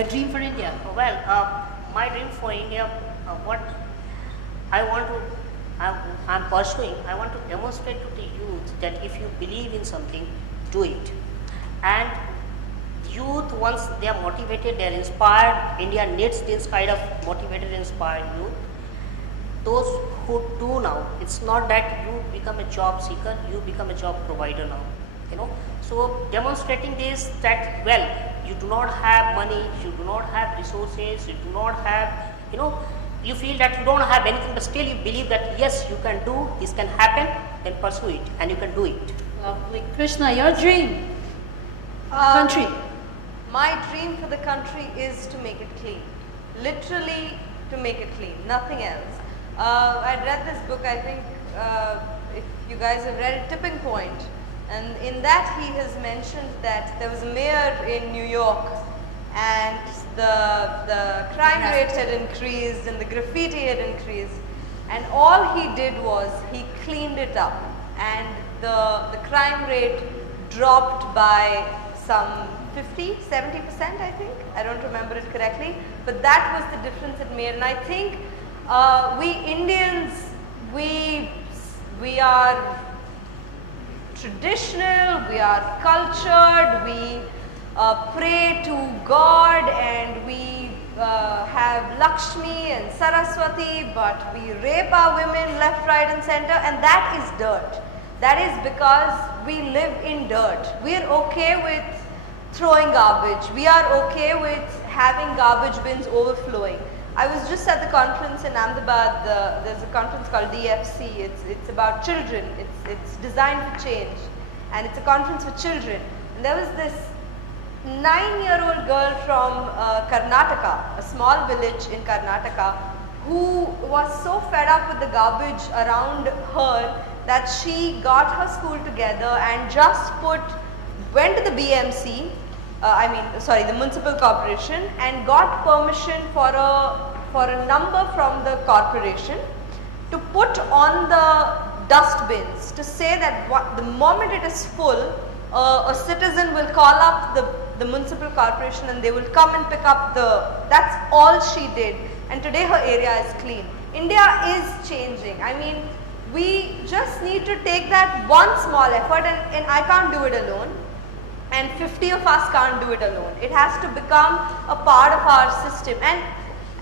Your dream for India? Well, my dream for India, what I want to, I'm pursuing, I want to demonstrate to the youth that if you believe in something, do it. And youth, once they are motivated, they are inspired, India needs this kind of motivated, inspired youth. Those who do now, it's not that you become a job seeker, you become a job provider now. So demonstrating this that, well, you do not have money, you do not have resources, you do not have, you feel that you don't have anything, but still you believe that yes, you can do, this can happen, then pursue it and you can do it. Lovely. Krishna, your dream? Country. My dream for the country is to make it clean. Literally to make it clean, nothing else. I read this book, I think if you guys have read it, Tipping Point. And in that he has mentioned that there was a mayor in New York and the crime rate had increased and the graffiti had increased, and all he did was he cleaned it up, and the crime rate dropped by some 50-70%, I think. I don't remember it correctly, but that was the difference it made. And I think we Indians, we are traditional, we are cultured, we pray to God, and we have Lakshmi and Saraswati, but we rape our women left, right and center, and that is dirt. That is because we live in dirt. We are okay with throwing garbage. We are okay with having garbage bins overflowing. I was just at the conference in Ahmedabad. There's a conference called DFC. It's about children. It's designed for change, and it's a conference for children. And there was this 9-year-old girl from Karnataka, a small village in Karnataka, who was so fed up with the garbage around her that she got her school together and just went to the BMC. The municipal corporation, and got permission for a number from the corporation to put on the dustbins, to say that the moment it is full, a citizen will call up the municipal corporation and they will come and pick up that's all she did, and today her area is clean. India is changing. I mean, we just need to take that one small effort, and I can't do it alone. And 50 of us can't do it alone. It has to become a part of our system, and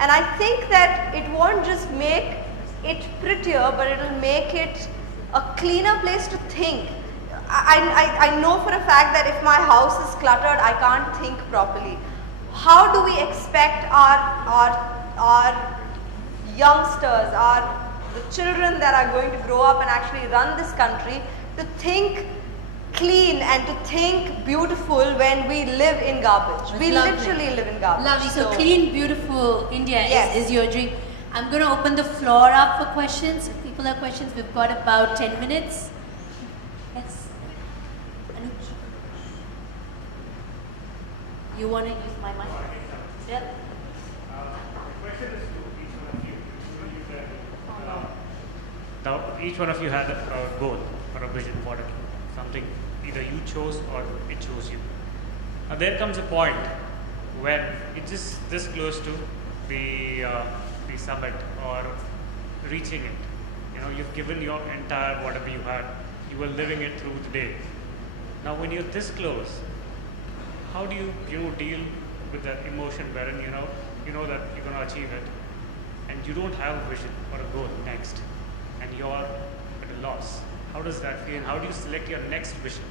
I think that it won't just make it prettier, but it will make it a cleaner place to think. I know for a fact that if my house is cluttered, I can't think properly. How do we expect our youngsters, the children that are going to grow up and actually run this country, to think clean and to think beautiful when we live in garbage? We literally live in garbage. Lovely. So clean, beautiful India is your dream. I'm going to open the floor up for questions. If people have questions, we've got about 10 minutes. Yes. Anuj. You want to use my mic? Yeah. The question is to each one of you. Now, each one of you had a goal or a vision for it. Something either you chose or it chose you. Now there comes a point when it's just this close to the summit or reaching it. You've given your entire whatever you had. You were living it through the day. Now when you're this close, how do you deal with the emotion wherein you know that you're going to achieve it, and you don't have a vision or a goal next, and you're at a loss? How does that feel, and how do you select your next vision?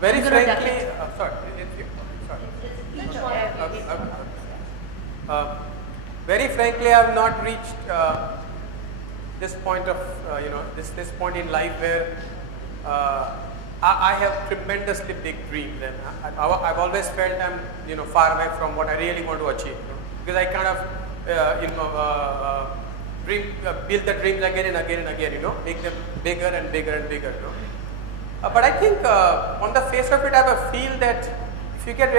Very frankly, very frankly, I have not reached this point of this point in life where I have tremendously big dreams, and I've always felt I'm far away from what I really want to achieve, because I kind of build the dreams again and again and again, make them bigger and bigger and bigger, but I think on the face of it, I have a feel that if you get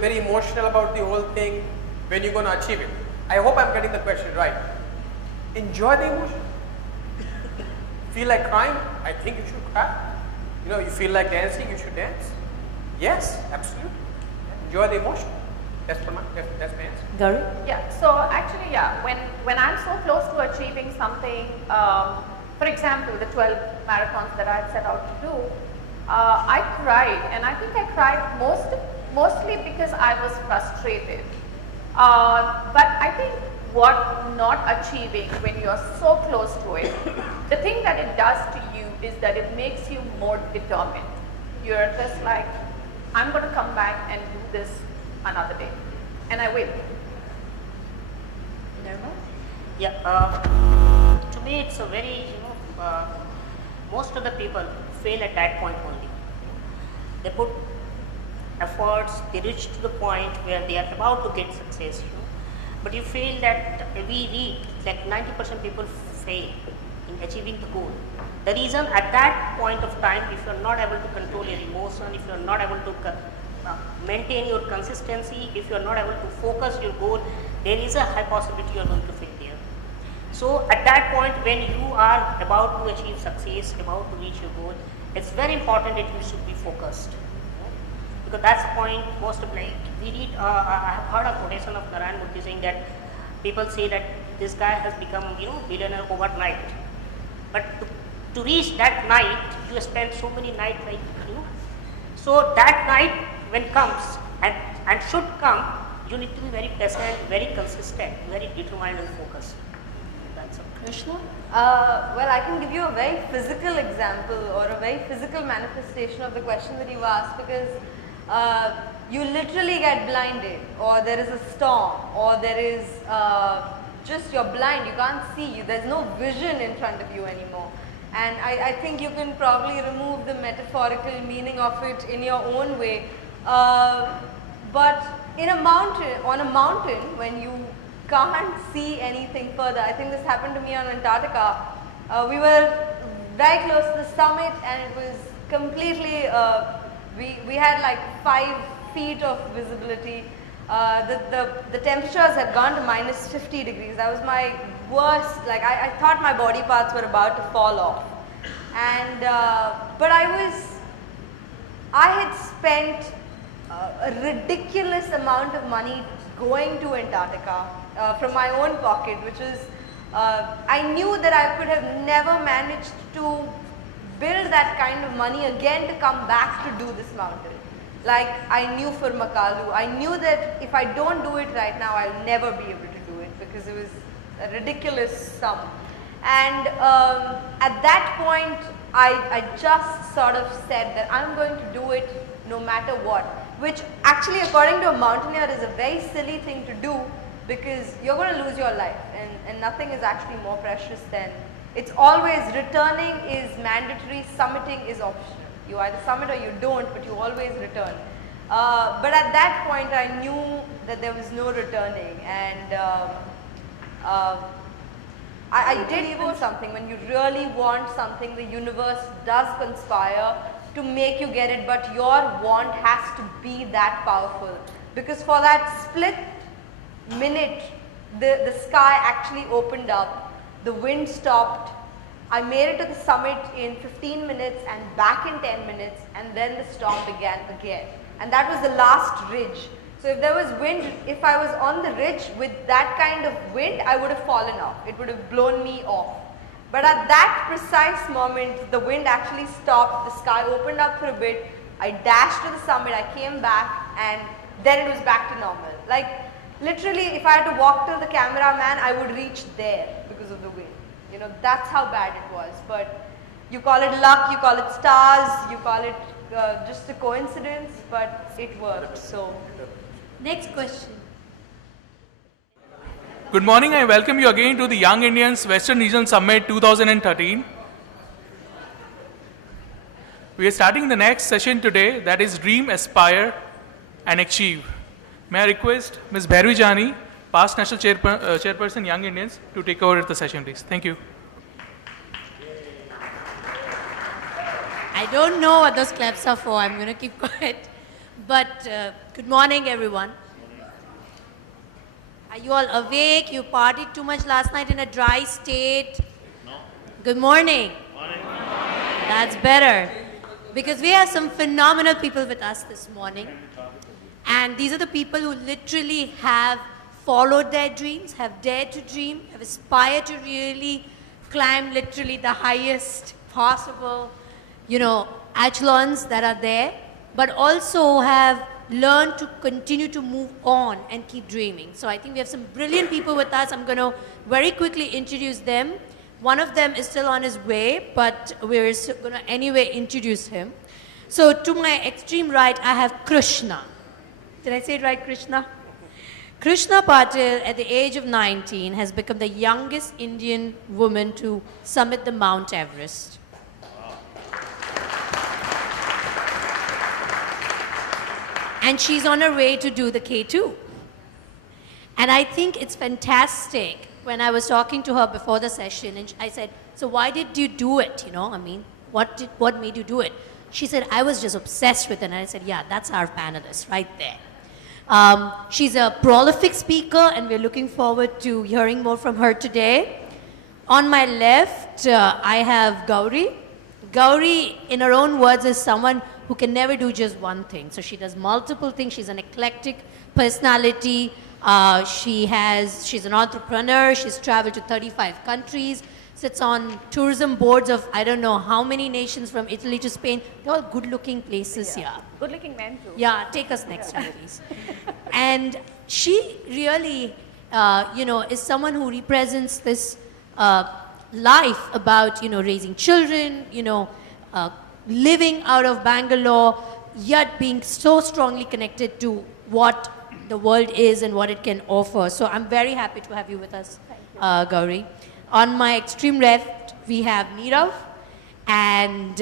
very emotional about the whole thing, when you're going to achieve it. I hope I'm getting the question right. Enjoy the emotion. Feel like crying? I think you should cry. You feel like dancing? You should dance. Yes, absolutely. Enjoy the emotion. That's my answer. Gauri? Yeah, so actually, yeah, when I'm so close to achieving something, for example, the 12 marathons that I set out to do, I cried, and I think I cried mostly because I was frustrated. But I think what not achieving when you're so close to it, the thing that it does to you is that it makes you more determined. You're just like, I'm going to come back and do this another day, and I will. Nirmal? Yeah, to me it's a very, most of the people fail at that point only. They put efforts, they reach to the point where they are about to get success, but you feel that we read, like 90% people fail in achieving the goal. The reason at that point of time, if you are not able to control your emotion, if you are not able to maintain your consistency, if you are not able to focus your goal, there is a high possibility you are going to fail there. So at that point when you are about to achieve success, about to reach your goal, it's very important that you should be focused. Because that's the point most of like, we read, I have heard a quotation of Narayana Murthy saying that people say that this guy has become, billionaire overnight. But to reach that night, you spend so many nights like, so that night when comes and should come, you need to be very patient, very consistent, very determined and focused. That's all. Krishna? Well, I can give you a very physical example or a very physical manifestation of the question that you asked, because you literally get blinded, or there is a storm, or there is just you're blind, you can't see, there's no vision in front of you anymore. And I think you can probably remove the metaphorical meaning of it in your own way. But in a mountain, on a mountain, when you can't see anything further, I think this happened to me on Antarctica. We were very close to the summit, and it was completely, we had like 5 feet of visibility. The temperatures had gone to minus 50 degrees. That was my worst, like I thought my body parts were about to fall off. And, but I had spent a ridiculous amount of money going to Antarctica from my own pocket, which is, I knew that I could have never managed to build that kind of money again to come back to do this mountain. Like I knew for Makalu, I knew that if I don't do it right now, I'll never be able to do it because it was a ridiculous sum. And at that point, I just sort of said that I'm going to do it no matter what, which actually according to a mountaineer is a very silly thing to do, because you're going to lose your life, and nothing is actually more precious than, it's always returning is mandatory, summiting is optional. You either summit or you don't, but you always return. But at that point I knew that there was no returning, and I did even something. When you really want something, the universe does conspire to make you get it, but your want has to be that powerful, because for that split minute the sky actually opened up, the wind stopped, I made it to the summit in 15 minutes and back in 10 minutes, and then the storm began again, and that was the last ridge. So if there was wind, if I was on the ridge with that kind of wind, I would have fallen off, it would have blown me off. But at that precise moment, the wind actually stopped, the sky opened up for a bit, I dashed to the summit, I came back, and then it was back to normal. Like literally, if I had to walk to the cameraman, I would reach there because of the wind. You know, that's how bad it was. But you call it luck, you call it stars, you call it just a coincidence, but it worked. So, Next question. Good morning. I welcome you again to the Young Indians Western Regional Summit 2013. We are starting the next session today, that is Dream, Aspire and Achieve. May I request Ms. Bhairavi Jani, past National Chairperson Young Indians, to take over the session, please. Thank you. I don't know what those claps are for. I'm going to keep quiet. But good morning, everyone. Are you all awake? You partied too much last night in a dry state? No. Good morning. Morning. That's better. because we have some phenomenal people with us this morning. And these are the people who literally have followed their dreams, have dared to dream, have aspired to really climb literally the highest possible, echelons that are there, but also have learned to continue to move on and keep dreaming. So I think we have some brilliant people with us. I'm going to very quickly introduce them. One of them is still on his way, but we're going to anyway introduce him. So to my extreme right, I have Krishna. Did I say it right, Krishna? Krishna Patil, at the age of 19, has become the youngest Indian woman to summit the Mount Everest. And she's on her way to do the K2. And I think it's fantastic. When I was talking to her before the session, and I said, so why did you do it? What made you do it? She said, I was just obsessed with it. And I said, yeah, that's our panelist right there. She's a prolific speaker, and we're looking forward to hearing more from her today. On my left, I have Gauri. Gauri, in her own words, is someone who can never do just one thing. So she does multiple things. She's an eclectic personality. She's an entrepreneur. She's traveled to 35 countries, sits on tourism boards of I don't know how many nations from Italy to Spain. They're all good-looking places here. Good-looking men too. Yeah, take us next time, please. And she really, is someone who represents this life about, raising children, living out of Bangalore, yet being so strongly connected to what the world is and what it can offer. So I'm very happy to have you with us, Gauri. On my extreme left, we have Nirav. And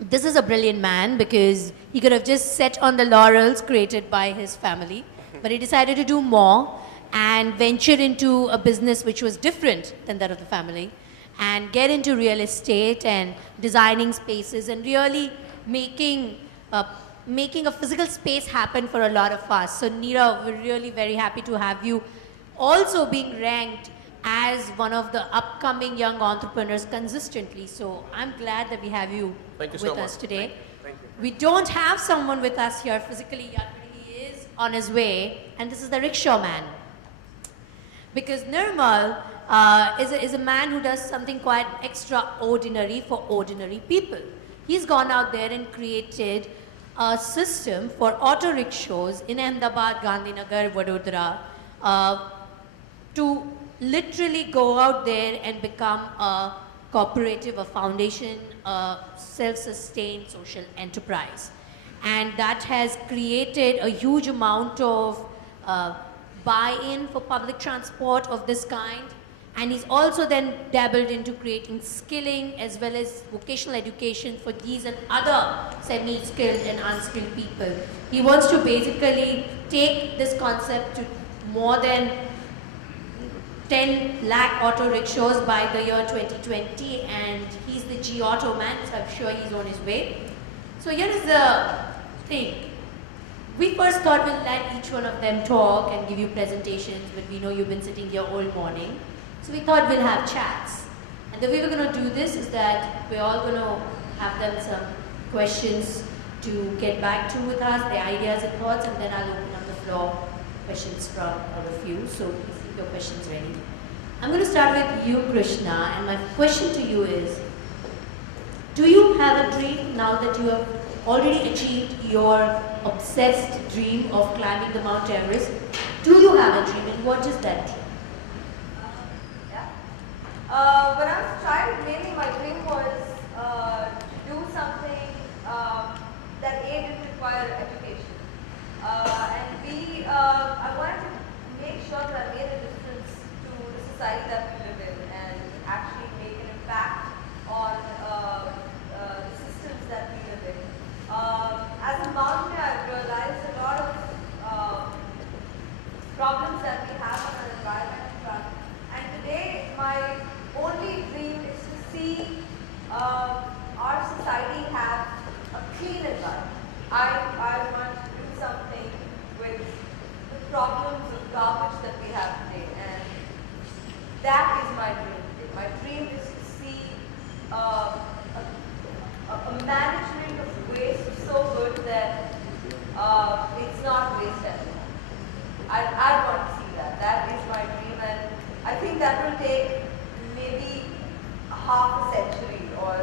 this is a brilliant man because he could have just sat on the laurels created by his family, but he decided to do more and venture into a business which was different than that of the family, and get into real estate and designing spaces and really making a physical space happen for a lot of us. So Nirav, we're really very happy to have you also being ranked as one of the upcoming young entrepreneurs consistently. So I'm glad that we have you with us today. Thank you. We don't have someone with us here physically yet, but he is on his way, and this is the rickshaw man. Because Nirmal is a man who does something quite extraordinary for ordinary people. He's gone out there and created a system for auto rickshaws in Ahmedabad, Gandhinagar, Vadodara, to literally go out there and become a cooperative, a foundation, a self-sustained social enterprise. And that has created a huge amount of buy-in for public transport of this kind. And he's also then dabbled into creating skilling as well as vocational education for these and other semi-skilled and unskilled people. He wants to basically take this concept to more than 10 lakh auto rickshaws by the year 2020, and he's the G-Auto man, so I'm sure he's on his way. So here is the thing. We first thought we'll let each one of them talk and give you presentations, but we know you've been sitting here all morning. So we thought we'll have chats. And the way we're going to do this is that we're all going to have them some questions to get back to with us, their ideas and thoughts, and then I'll open up the floor questions from all of you. So please keep your questions ready. I'm going to start with you, Krishna, and my question to you is, do you have a dream now that you have already achieved your obsessed dream of climbing the Mount Everest? Do you have a dream, and what is that dream? When I was a child, mainly my dream was to do something that didn't require education. I wanted to make sure that I made a difference to the society that we live in and actually make an impact on the systems that we live in. As a mountaineer, I've realized a lot of problems that we have on our environment front. And today, my only dream is to see our society have a clean environment. I want to do something with the problems of garbage that we have today, and that is my dream. My dream is to see a management then it's not waste anymore. I'd want to see that. That is my dream, and I think that will take maybe half a century or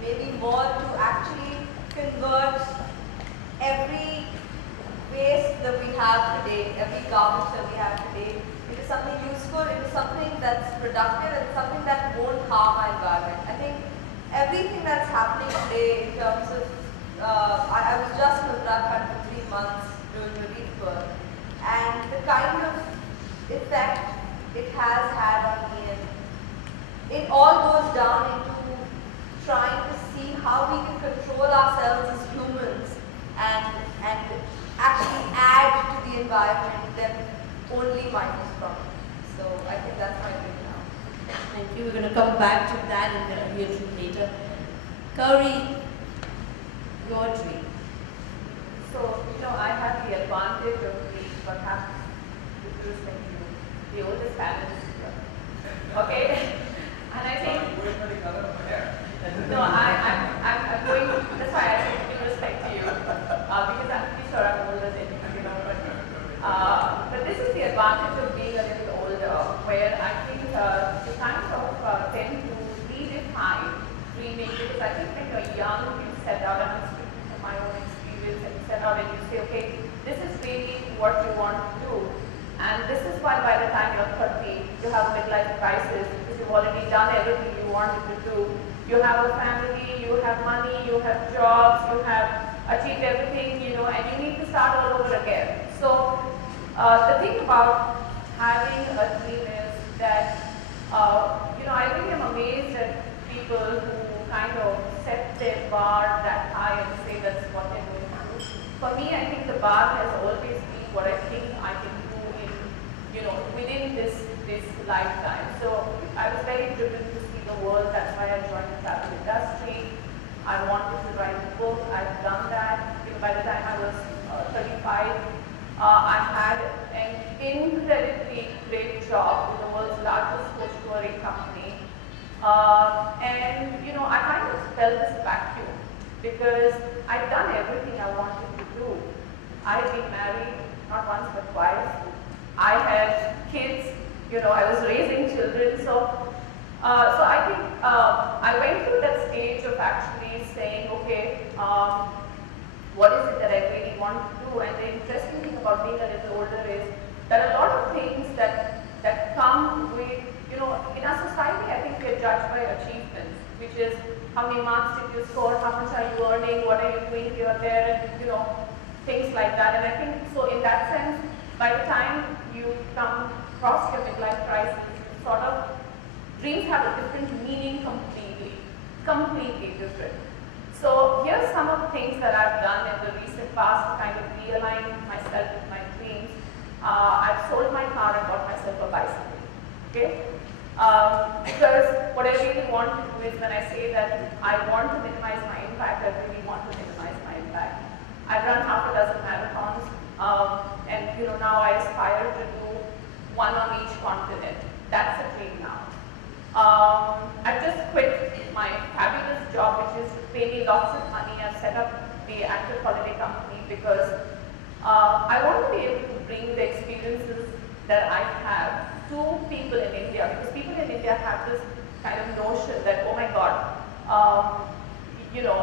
maybe more to actually convert every waste that we have today, every garbage that we have today, into something useful, into something that's productive and something that won't harm our environment. I think everything that's happening today in terms of, I was just in Uttarakhand for 3 months doing relief work, and the kind of effect it has had on me, and it all goes down into trying to see how we can control ourselves as humans and actually add to the environment than only minus from it. So I think that's my dream now. Thank you. We're going to come back to that in your dream later. Gauri, your dream. So, I have the advantage of being perhaps, with respect to the oldest parents here. Okay? And I think, no, I'm going, that's why I say with respect to you, because I'm pretty sure I'm older than you, but this is the advantage of being a little older, where I think you kind of tend to redefine dreaming, because I think when you're young, you set out, and I'm speaking from my own experience, and you set out and you say, okay, this is really what you want to do, and this is why by the time you're 30, you have a midlife crisis, because you've already done everything you wanted to do. You have a family, you have money, you have jobs, you have achieved everything, and you need to start all over again. So the thing about having a dream is that, I really am amazed at people who kind of set their bar that high and say that's what they're going to do. For me, I think the bar has always been what I think I can do in, within this lifetime. So I was very driven to see the world. That's why I joined the travel industry. I wanted to write a book. I've done that. By the time I was 35, I had an incredibly great job with the world's largest coach touring company. And I kind of felt this vacuum because I'd done everything I wanted to do. I had been married not once but twice. I had kids. I was raising children. So I think I went through that stage of actually saying, okay, what is it that I really want to do? And the interesting thing about being a little older is there are a lot of things that come with, in our society, I think we're judged by achievements, which is how many marks did you score, how much are you earning, what are you doing here, there, and things like that. And I think, so in that sense, by the time you come across your midlife crisis, sort of, dreams have a different meaning completely different. So here's some of the things that I've done in the recent past to kind of realign myself with my dreams. I've sold my car and bought myself a bicycle, okay? Because what I really want to do is when I say that I want to minimize my impact, I really want to minimize my impact. I've run half a dozen marathons, and now I aspire to do one on each continent. That's a dream now. I've just quit my fabulous job, which is to pay me lots of money. I've set up the Active Holiday Company because I want to be able to bring the experiences that I have to people in India, because people in India have this kind of notion that, oh my God,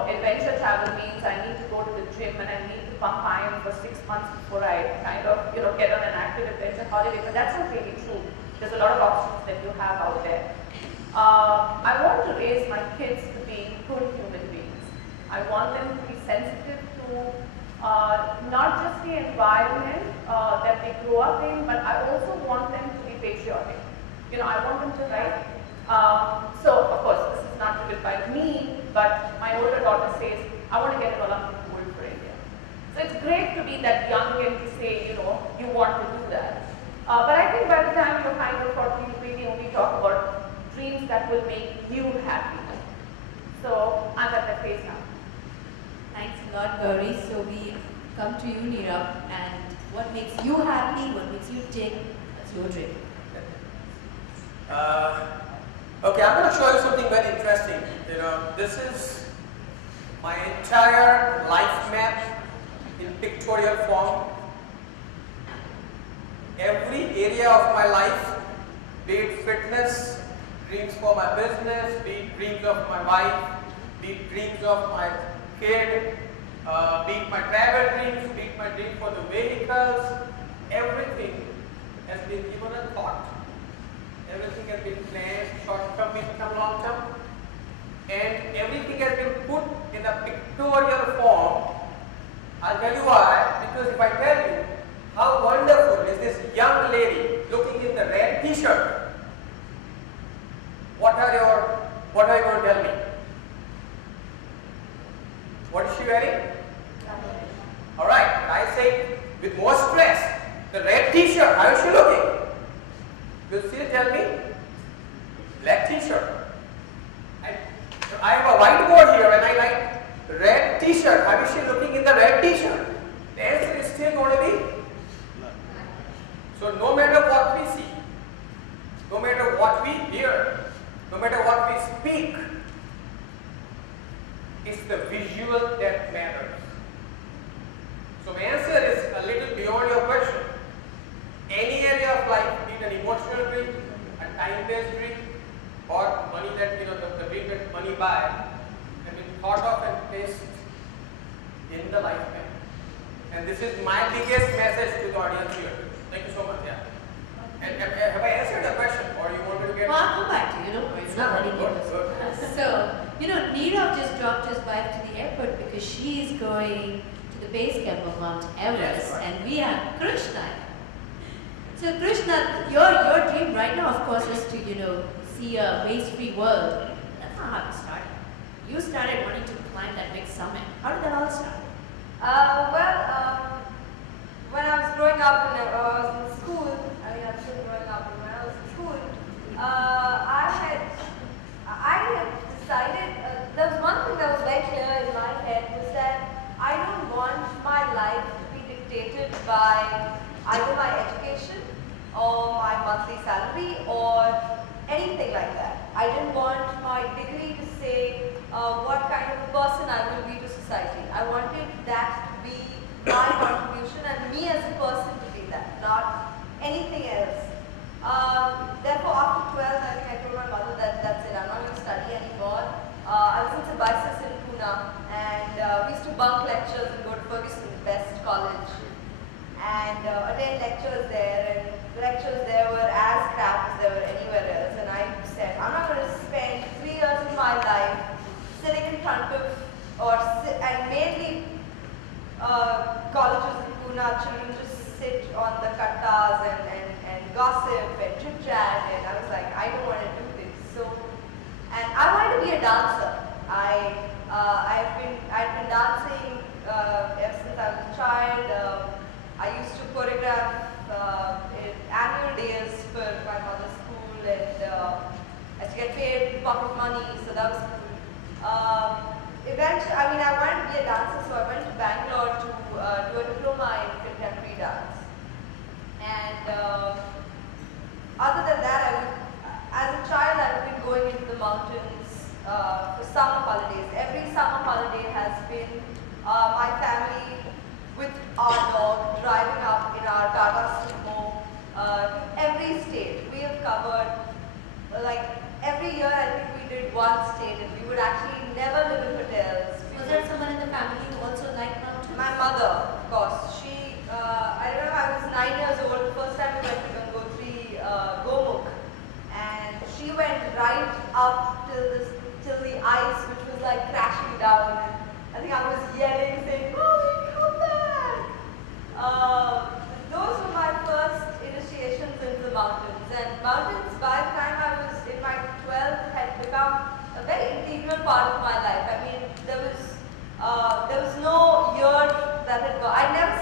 adventure travel means I need to go to the gym and I need to pump iron for 6 months before I kind of, get on an active adventure holiday. But that's not really true. There's a lot of options that you have out there. I want to raise my kids to be good human beings. I want them to be sensitive to not just the environment that they grow up in, but I also want them to be patriotic. I want them to write. So, of course, this is not driven by me, but my older daughter says, I want to get an Olympic gold for India. So it's great to be that young and to say, you want to do that. But I think by the time you're kind of 40, you really only talk about dreams that will make you happy. So I'm at that phase now. Thanks a lot, Gauri. So we come to you, Neeraj, and what makes you happy, what makes you tick, that's your dream. Okay, I'm going to show you something very interesting. This is my entire life map in pictorial form. Every area of my life, be it fitness, dreams for my business, be it dreams of my wife, be it dreams of my kid, be it my travel dreams, be it my dream for the vehicles, everything has been given a thought. Everything has been planned, short term, mid term, long term, and everything has been put in a pictorial form. I'll tell you why, because if I tell you how wonderful is this young lady looking in the red t-shirt, what are you going to tell me? What is she wearing? Alright, I say with more stress, the red t-shirt, how is she looking? Will still tell me black t-shirt. And I have a whiteboard here and I write red t-shirt. How is she looking in the red t-shirt? The answer is still going to be. So no matter what we see, no matter what we hear, no matter what we speak, it's the visual that matters. So my answer is a little beyond your question. Any area of life, be it an emotional dream, a time-based dream, or money that, the dream that money buys, can be thought of and placed in the lifetime. And this is my biggest message to the audience here. Thank you so much. Yeah. And have I answered the question, or you wanted to get? Well, I'll come back to you, don't worry, it's not letting you. Good. So, Nirav just dropped his wife to the airport because she's going to the base camp of Mount Everest, Yes, right. and we have Krishna. So Krishna, your dream right now, of course, is to, see a waste-free world. That's not how it started. You started wanting to climb that big summit. How did that all start? When I was growing up and I was in school, I'm still growing up, but when I was in school, I had decided, there was one thing that was very clear in my head was that I don't want my life to be dictated by either my education or my monthly salary or anything like that. I didn't want my degree to say what kind of a person I will be to society. I wanted that to be my contribution and me as a person to be that, not anything else. Therefore, after 12, I think I told my mother that that's it, I'm not going to study anymore. I was in Symbiosis in Pune, and we used to bunk lectures and go to Ferguson, the best college, and attend lectures there, and the lectures there were as crap as there were anywhere else, and I said, I'm not going to spend 3 years of my life sitting in front of, and mainly colleges in Pune, children just sit on the kattas and gossip and chit chat, and I was like, I don't want to do this. So, and I wanted to be a dancer. I've been dancing ever since I was a child. I used to choreograph annual days for my mother's school, and I used to get paid pocket money, so that was cool. Eventually, I wanted to be a dancer, so I went to Bangalore to do a diploma in contemporary dance. And other than that, as a child, I've been going into the mountains for summer holidays. Every summer holiday has been my family with our dog driving up in our Tata Sumo to every state. We have covered, every year I think we did one state, and we would actually never live in hotels. Was there someone in the family who also liked mountains? My mother, of course. I remember I was 9 years old, the first time we went to Gangotri, Gomukh, and she went right up till the ice, which was like crashing down. And I think I was yelling, saying, "Mommy, come back!" Those were my first initiations into the mountains. And mountains, by the time I was in my 12th, had become a very integral part of my life. I mean, there was no year that had gone. I'd never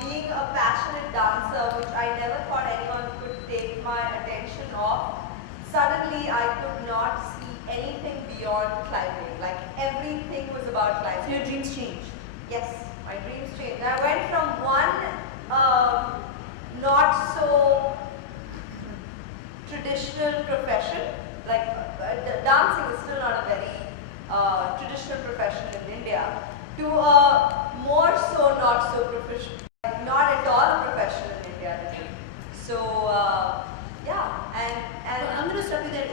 being a passionate dancer, which I never thought anyone could take my attention off, suddenly I could not see anything beyond climbing. Like everything was about So climbing. your dreams changed. Yes, my dreams changed. I went from one not so traditional profession, like dancing is still not a very traditional profession in India, to a more so not so profession, like not at all a profession in India. Really. So yeah, and So I'm going to stop you there.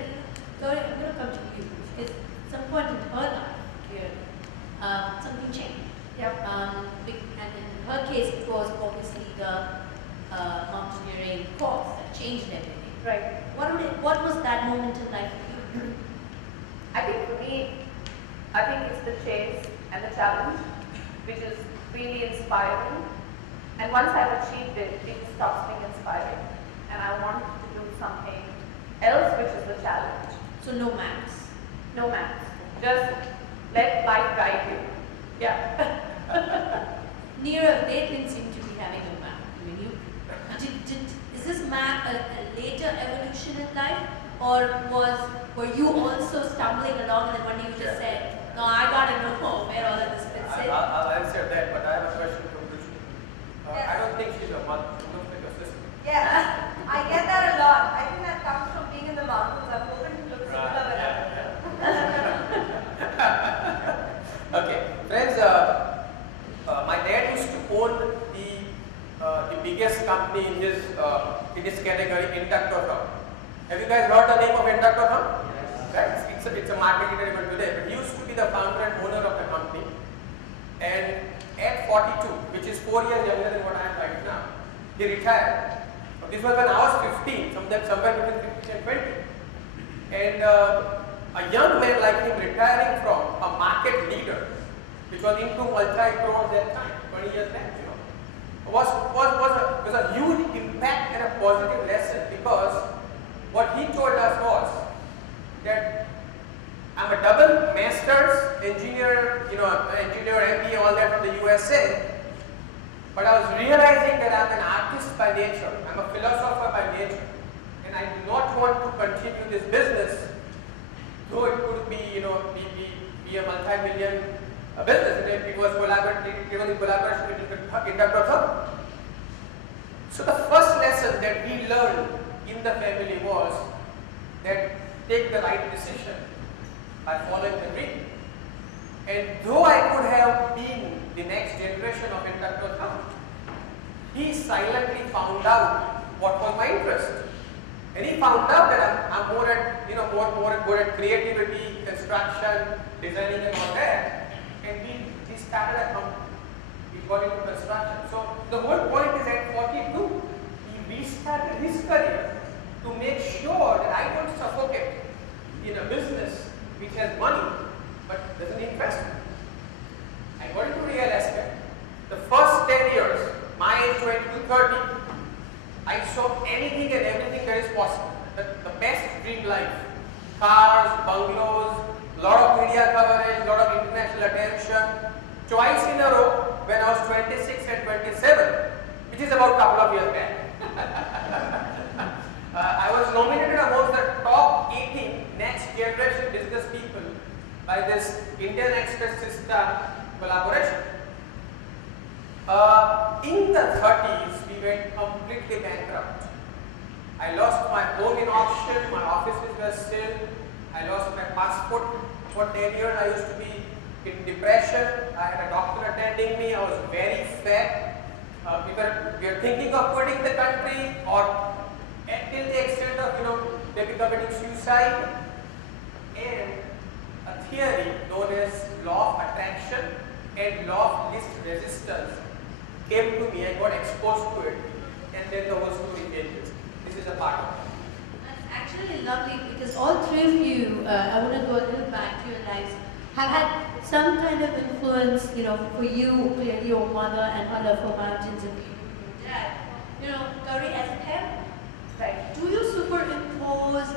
Gauri, I'm going to come to you because at some point in her life, clearly, something changed. Yep. And in her case, it was obviously the mountaineering course that changed everything. Right. What was that moment in life for you? I think for me, I think it's the chase and the challenge, which is really inspiring. And once I've achieved it, it stops being inspiring. And I want to do something else, which is the challenge. So no max. No max. Just let life guide you. Yeah. Neerav, they didn't seem to be having a map. I mean, is this map a later evolution in life, or were you also stumbling along and then one day you just said, no, I gotta know where all of this fits in? I'll answer that, but I have a question from Krishna. Yes. I don't think she's a mother. She looks like a sister. yeah, I get that a lot. I think that comes from being in the mountains. I'm hoping to look similar when I'm Okay, friends, my dad used to own the biggest company in his category, Inductor. Have you guys heard the name of Inductor? Yes. Right? It's a market leader even today, but he used to be the founder and owner of the company. And at 42, which is 4 years younger than what I am right now, he retired. This was when I was 15, somewhere between 15 and 20. And a young man like him retiring from a market leader, which was into multi-crores that time, 20 years back, was a huge impact and a positive lesson, because what he told us was that I'm a double master's engineer, engineer, MBA, all that from the USA, but I was realizing that I'm an artist by nature, I'm a philosopher by nature, and I do not want to continue this business, though it could be, be a multi-million business, and it was in collaboration with Inductor. So the first lesson that we learned in the family was that take the right decision by following the dream. And though I could have been the next generation of Inductor, he silently found out what was my interest. And he found out that I'm more at, more at creativity, construction, designing and all that. And he started a company. He got into construction. So the whole point is at 42, he restarted his career to make sure that I don't suffocate in a business which has money but doesn't invest. I got into real estate. The first 10 years, my age 20 to 30, I saw anything and everything that is possible. The best dream life. Cars, bungalows, lot of media coverage, lot of international attention. Twice in a row when I was 26 and 27, which is about a couple of years back. I was nominated amongst the top 18 next generation business people by this Indian Express system collaboration. In the 30s, we went completely bankrupt. I lost my home in auction, my offices were still, I lost my passport for 10 years. I used to be in depression. I had a doctor attending me. I was very fat. We were thinking of quitting the country, or until the extent of maybe committing suicide. And a theory known as law of attraction and law of least resistance came to me. I got exposed to it, and then the whole story changes. This is a part of it. That's actually lovely because all three of you, I want to go a little back to your lives, have had some kind of influence, for you, clearly your mother and her love for mountains, and your dad. Gauri, as a parent, Right. do you superimpose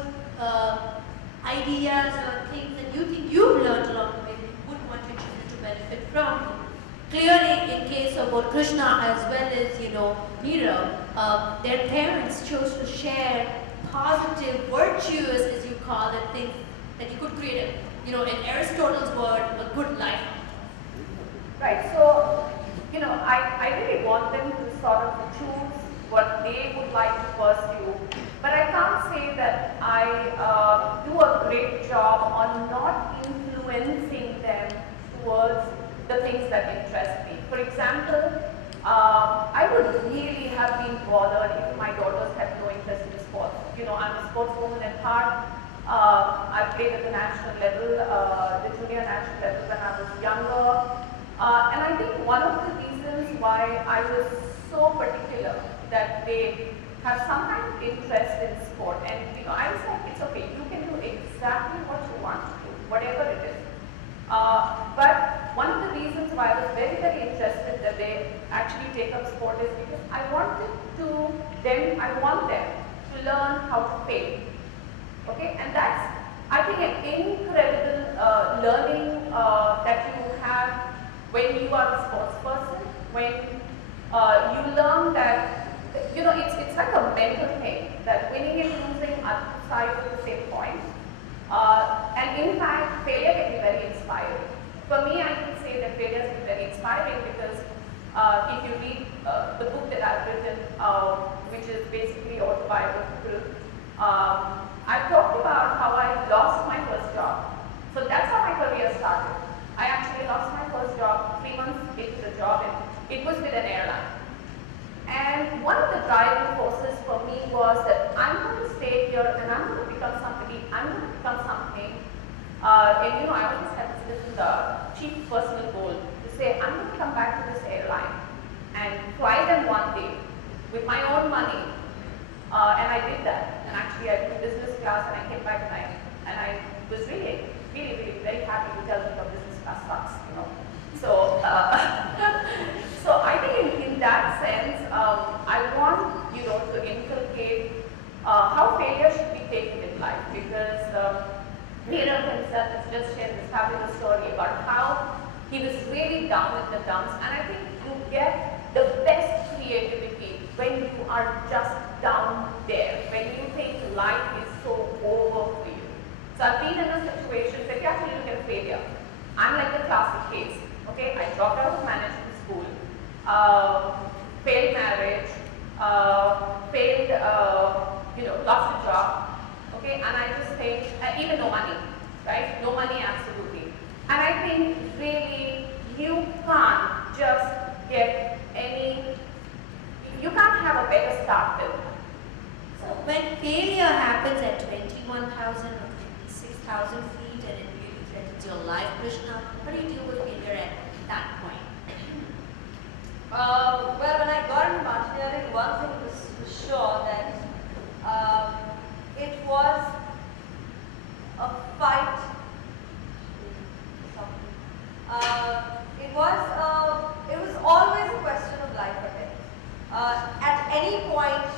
ideas or things that you think you've learned along the way that you would want your children to benefit from? clearly in case of both Krishna as well as, you know, Meera, their parents chose to share positive virtues, as you call it, things that you could create a, you know, in Aristotle's word, a good life. Right. So, you know, I really want them to sort of choose what they would like to pursue, but I can't say that I do a great job on not influencing them towards the things that interest me. For example, I would really have been bothered if my daughters had no interest in sports. You know, I'm a sportswoman at heart. I played at the national level, the junior national level when I was younger. And I think one of the reasons why I was so particular that they have some kind of interest in sport, and you know, I was like, it's okay, you can do exactly what you want to do, whatever it is. But one of the reasons why I was very, very interested that they actually take up sport is because I want them to learn how to fail. Okay, and that's, I think, an incredible learning that you have when you are a sports person, when you learn that, you know, it's like a mental thing, that winning and losing are two sides of the same coin. And in fact, failure can be very inspiring. For me, I can say that failure has been very inspiring because if you read the book that I've written, which is basically autobiographical, I've talked about how I lost my first job. So that's how my career started. I actually lost my first job 3 months into the job, and it was with an airline. And one of the driving forces for me was that I'm going to stay here and I'm going to become somebody, I'm going to become something. And you know, I always had this chief personal goal to say, I'm going to come back to this airline and fly them one day with my own money. And I did that. And actually I took business class and I came back and I was really very happy to tell them that business class sucks, you know. So, so I think in that sense, I want, you know, to inculcate how failure should be taken in life, because Neerav himself has just shared this fabulous story about how he was really down in the dumps, and I think you get the best creativity when you are just down there, when you think life is so over for you. So I've been in a situation that you actually look at failure. I'm like the classic case. Okay, I dropped out of management school, failed marriage, failed, you know, lost a job. Okay, and I just think, even no money, right? No money, absolutely. And I think really you can't just get you can't have a better start than that. So when failure happens at 21,000 or 26,000 feet and it really threatens your life, Krishna, what do you do with failure at that point? Well, when I got into mountaineering, one thing was sure that it was a fight. It was always a question of life or death. At any point,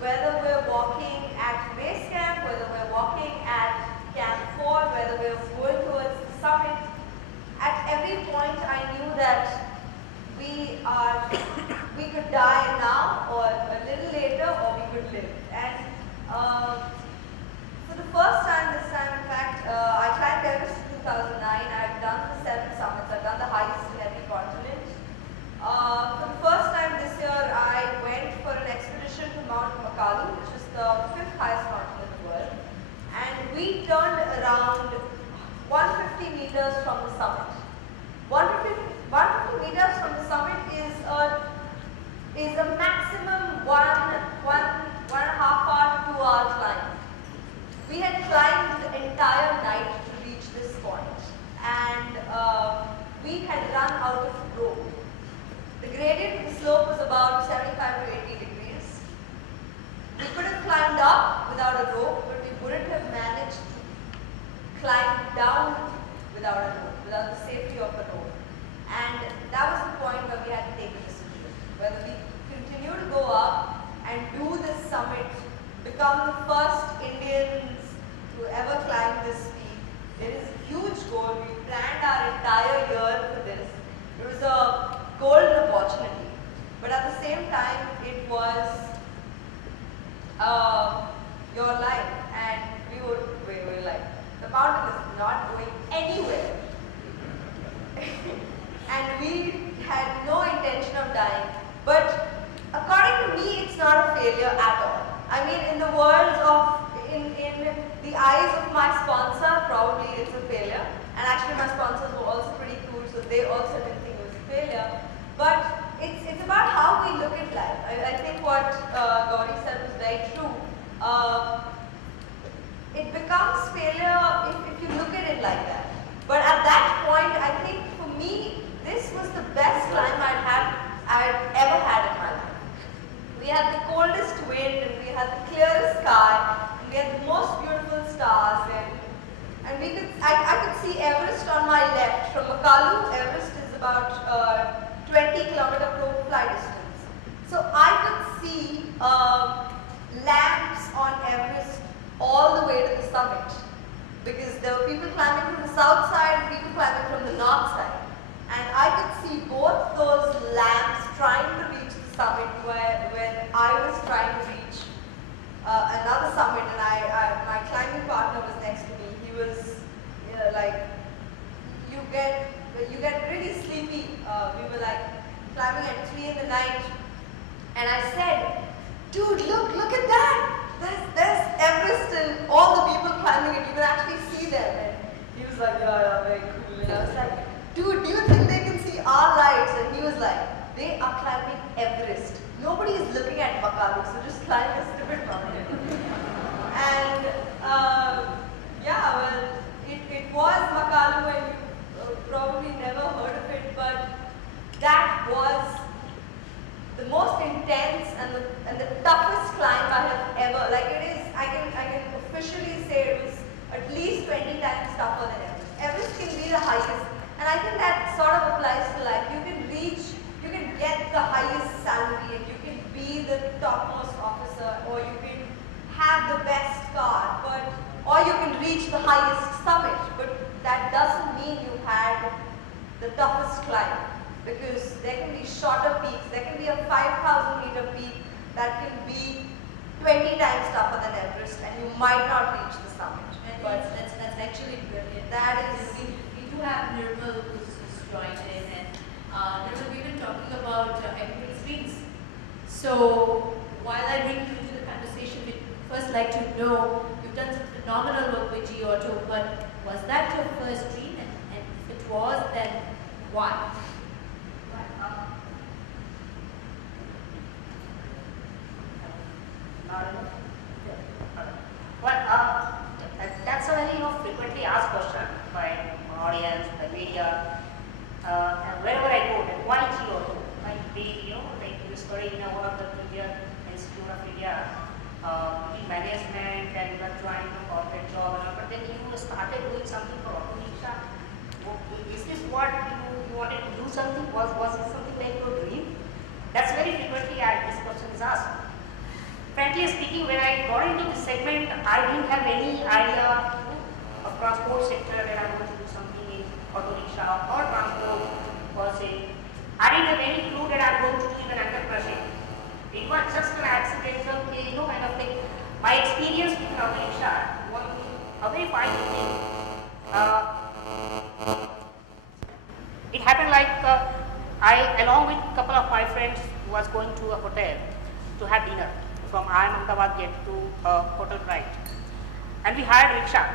whether we're walking at base camp, whether we're walking at Camp 4, whether we're going towards the summit, at every point I knew that we could die now or a little later, or we could live. And for the first time this time, in fact, I climbed Everest in 2009. I've done the 7 summits. I've done the highest in every continent. For the first time this year, I went for an expedition to Mount Makalu, which is the 5th highest mountain in the world. And we turned around 150 meters from the summit. 150 meters from the summit is a maximum one and a half hour to 2 hour climb. We had climbed the entire night to reach this point, and we had run out of rope. The gradient of the slope was about 75 to 80 degrees. We could have climbed up without a rope, but we wouldn't have managed to climb down without a rope, without the safety of a rope. And that was the point where we had to take a decision, whether we continue to go up and do this summit, become the first Indians to ever climb this peak. It is a huge goal. We planned our entire year for this. It was a eyes of my sponsor, probably it's a failure. And actually my sponsors were also pretty cool, so they also didn't think it was a failure. But it's about how we look at life. I think what Gauri said was very true. It becomes failure if you look at it like that. But at that point, I think for me, this was the best climb I'd ever had in my life. We had the coldest wind, and we had the clearest sky, and we had the most beautiful stars, and I could see Everest on my left. From Makalu, Everest is about 20-kilometer fly distance. So I could see lamps on Everest all the way to the summit, because there were people climbing from the south side and people climbing from the north side. And I could see both those lamps trying to reach the summit when I was trying to reach another summit, and my climbing partner was next to me. He was like, you get really sleepy. We were like climbing at 3 in the night, and I said, dude, look at that! There's Everest and all the people climbing it. You can actually see them. And he was like, yeah, very cool. And I was like, dude, do you think they can see our lights? And he was like, they are climbing Everest. Nobody is looking at Makalu, so just climb a stupid mountain. And yeah, well, it was Makalu, and you probably never heard of it, but that was the most intense and the toughest climb I have ever, like it is, I can officially say it was at least 20 times tougher than Everest. Everest can be the highest, and I think that sort of applies to life. You can get the highest salary, and you can be the topmost officer, or you can have the best car, or you can reach the highest summit, but that doesn't mean you had the toughest climb. Because there can be shorter peaks. There can be a 5,000-meter peak that can be 20 times tougher than Everest, and you might not reach the summit. And But that's actually brilliant. that is, We do have Nirmal who's joined in, and Nirmal, we've been talking about everybody's dreams. So while I bring you into the conversation, we'd first like to know, you've done some phenomenal work with G-Auto, but was that your first dream? And if it was, then why? Well, that's a very frequently asked question by my audience, by media, and wherever I go. That why G-Auto? Like like you study in one of the Indian Institute of India, in management, and you are trying to corporate job, and all, but then you started doing something for auto rickshaw. Is this what you wanted to do? Something was it something like your dream? That's very frequently this question is asked. Frankly speaking, when I got into this segment, I didn't have any idea of transport sector that I'm going to do something in auto rickshaw or transport per se. I didn't have any clue that I'm going to do even entrepreneurship. It was just an accidental, kind of thing. My experience with auto rickshaw was a very fine thing. It happened like I, along with a couple of my friends, was going to a hotel to have dinner from Ahmedabad gate to Hotel Bright, and we hired rickshaw.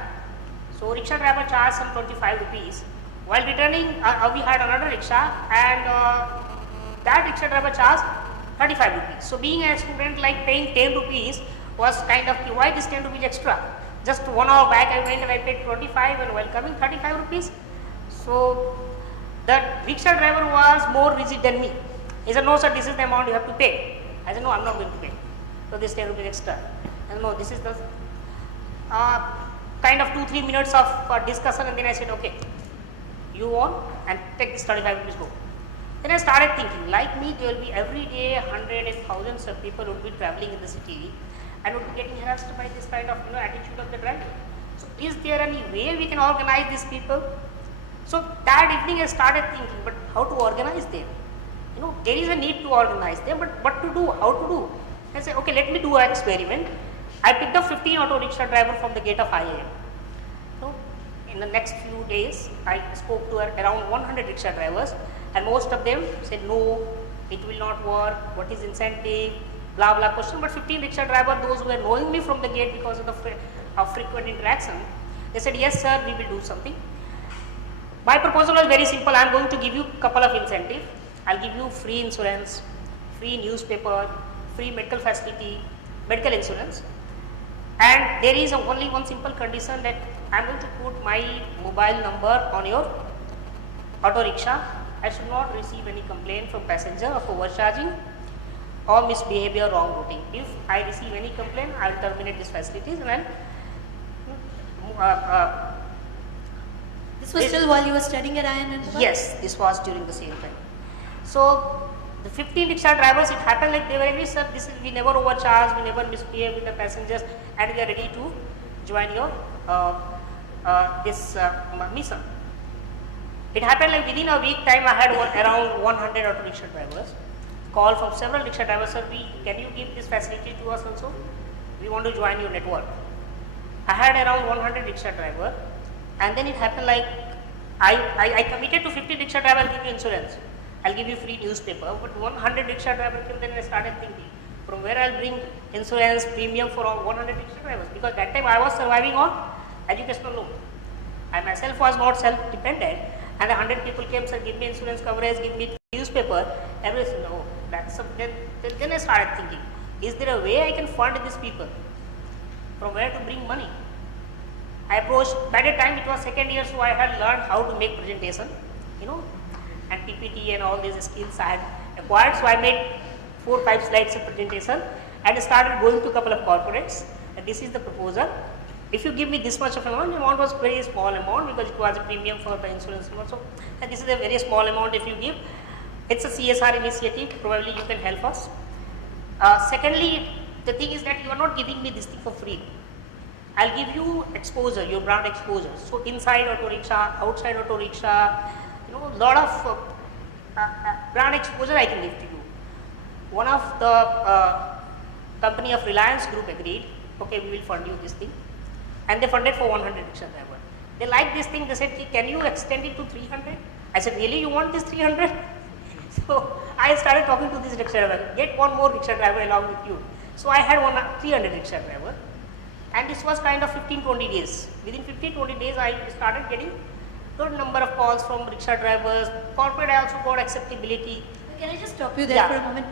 So rickshaw driver charged some 25 rupees. While returning, we had another rickshaw, and that rickshaw driver charged 35 rupees. So being a student, like paying 10 rupees was kind of, why this 10 rupees extra? Just 1 hour back I went and I paid 25, and while coming 35 rupees. So the rickshaw driver was more rigid than me. He said, no sir, this is the amount you have to pay. I said, no, I'm not going to pay. So this 10 rupees extra. And no, this is the kind of 2-3 minutes of discussion, and then I said, okay, you want, and take this 35 rupees, go. Then I started thinking, like me, there will be every day hundreds and thousands of people would be traveling in the city and would be getting harassed by this kind of attitude of the driver. So is there any way we can organize these people? So that evening I started thinking, but how to organize them? There is a need to organize them, but what to do, how to do? I said, okay, let me do an experiment. I picked up 15 auto rickshaw drivers from the gate of IIM. So in the next few days, I spoke to around 100 rickshaw drivers, and most of them said, no, it will not work, what is incentive, blah blah question. But 15 rickshaw drivers, those who were knowing me from the gate because of the of frequent interaction, they said, yes sir, we will do something. My proposal was very simple. I am going to give you a couple of incentives. I will give you free insurance, free newspaper, free medical facility, medical insurance, and there is only one simple condition, that I am going to put my mobile number on your auto rickshaw. I should not receive any complaint from passenger of overcharging or misbehavior, wrong routing. If I receive any complaint, I will terminate these facilities and This was still while you were studying at IIM Ahmedabad? yes, this was during the same time. So the 15 rickshaw drivers, it happened like they were very, sir, this is, we never overcharge, we never misbehave with the passengers, and we are ready to join your mission. It happened like within a week time, I had around 100 auto rickshaw drivers. Call from several rickshaw drivers, sir, can you give this facility to us also? We want to join your network. I had around 100 rickshaw driver, and then it happened like I committed to 50 rickshaw driver, I'll give you insurance, I'll give you free newspaper, but 100 rickshaw driver came, then I started thinking, from where I'll bring insurance premium for all 100 rickshaw drivers, because that time I was surviving on educational loan. I myself was not self-dependent, and 100 people came, sir, give me insurance coverage, give me newspaper, everything. No, that's then I started thinking, is there a way I can fund these people? From where to bring money? I approached, by the time it was second year, so I had learned how to make presentation, and PPT and all these skills I had acquired. So I made 4 or 5 slides of presentation and started going to a couple of corporates, and this is the proposal. If you give me this much of amount, the amount was very small amount because it was a premium for the insurance also, and this is a very small amount if you give. It's a CSR initiative, probably you can help us. Secondly, the thing is that you are not giving me this thing for free. I'll give you exposure, your brand exposure. So inside auto rickshaw, outside auto rickshaw, lot of brand exposure I can give to you. One of the company of Reliance Group agreed, okay, we will fund you this thing, and they funded for 100 rickshaw driver. They liked this thing. They said, can you extend it to 300? I said, really, you want this 300? So I started talking to this rickshaw driver, get one more rickshaw driver along with you. So I had 300 rickshaw driver, and this was kind of 15-20 days. Within 15-20 days, I started getting good number of calls from rickshaw drivers. Corporate, I also got acceptability. Can I just stop you there Yeah. for a moment?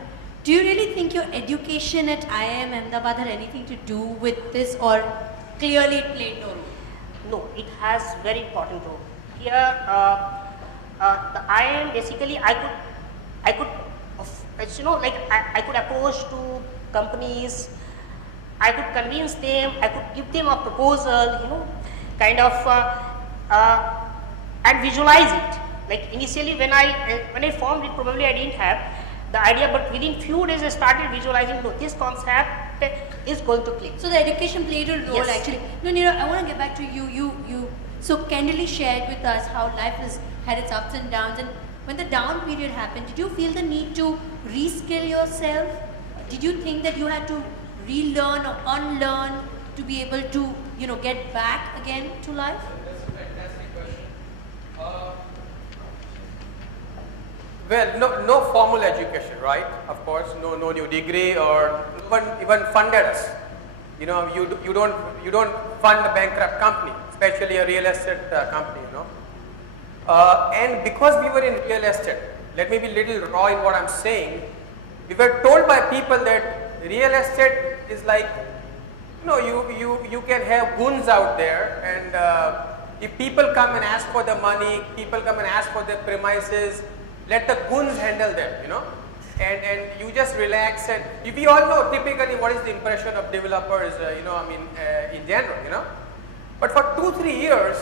Do you really think your education at IIM Ahmedabad had anything to do with this, or clearly it played no role? No, it has very important role. Here, the IIM basically, I could approach to companies, I could convince them, I could give them a proposal, kind of, and visualize it. Like initially when I formed it, probably I didn't have the idea, but within few days I started visualizing, no, this concept is going to click. So the education played a role Yes. actually. No, Neera, I want to get back to you. You so candidly shared with us how life has had its ups and downs, and when the down period happened, did you feel the need to reskill yourself? Did you think that you had to relearn or unlearn to be able to, get back again to life? That's a fantastic question. Well, no formal education, right? Of course, no new degree, or even funded us. You don't fund a bankrupt company, especially a real estate company. And because we were in real estate, let me be little raw in what I'm saying. We were told by people that real estate is like, you can have goons out there, and if people come and ask for the money, people come and ask for the premises, let the goons handle them, and you just relax. And we all know typically what is the impression of developers, in general, But for 2-3 years,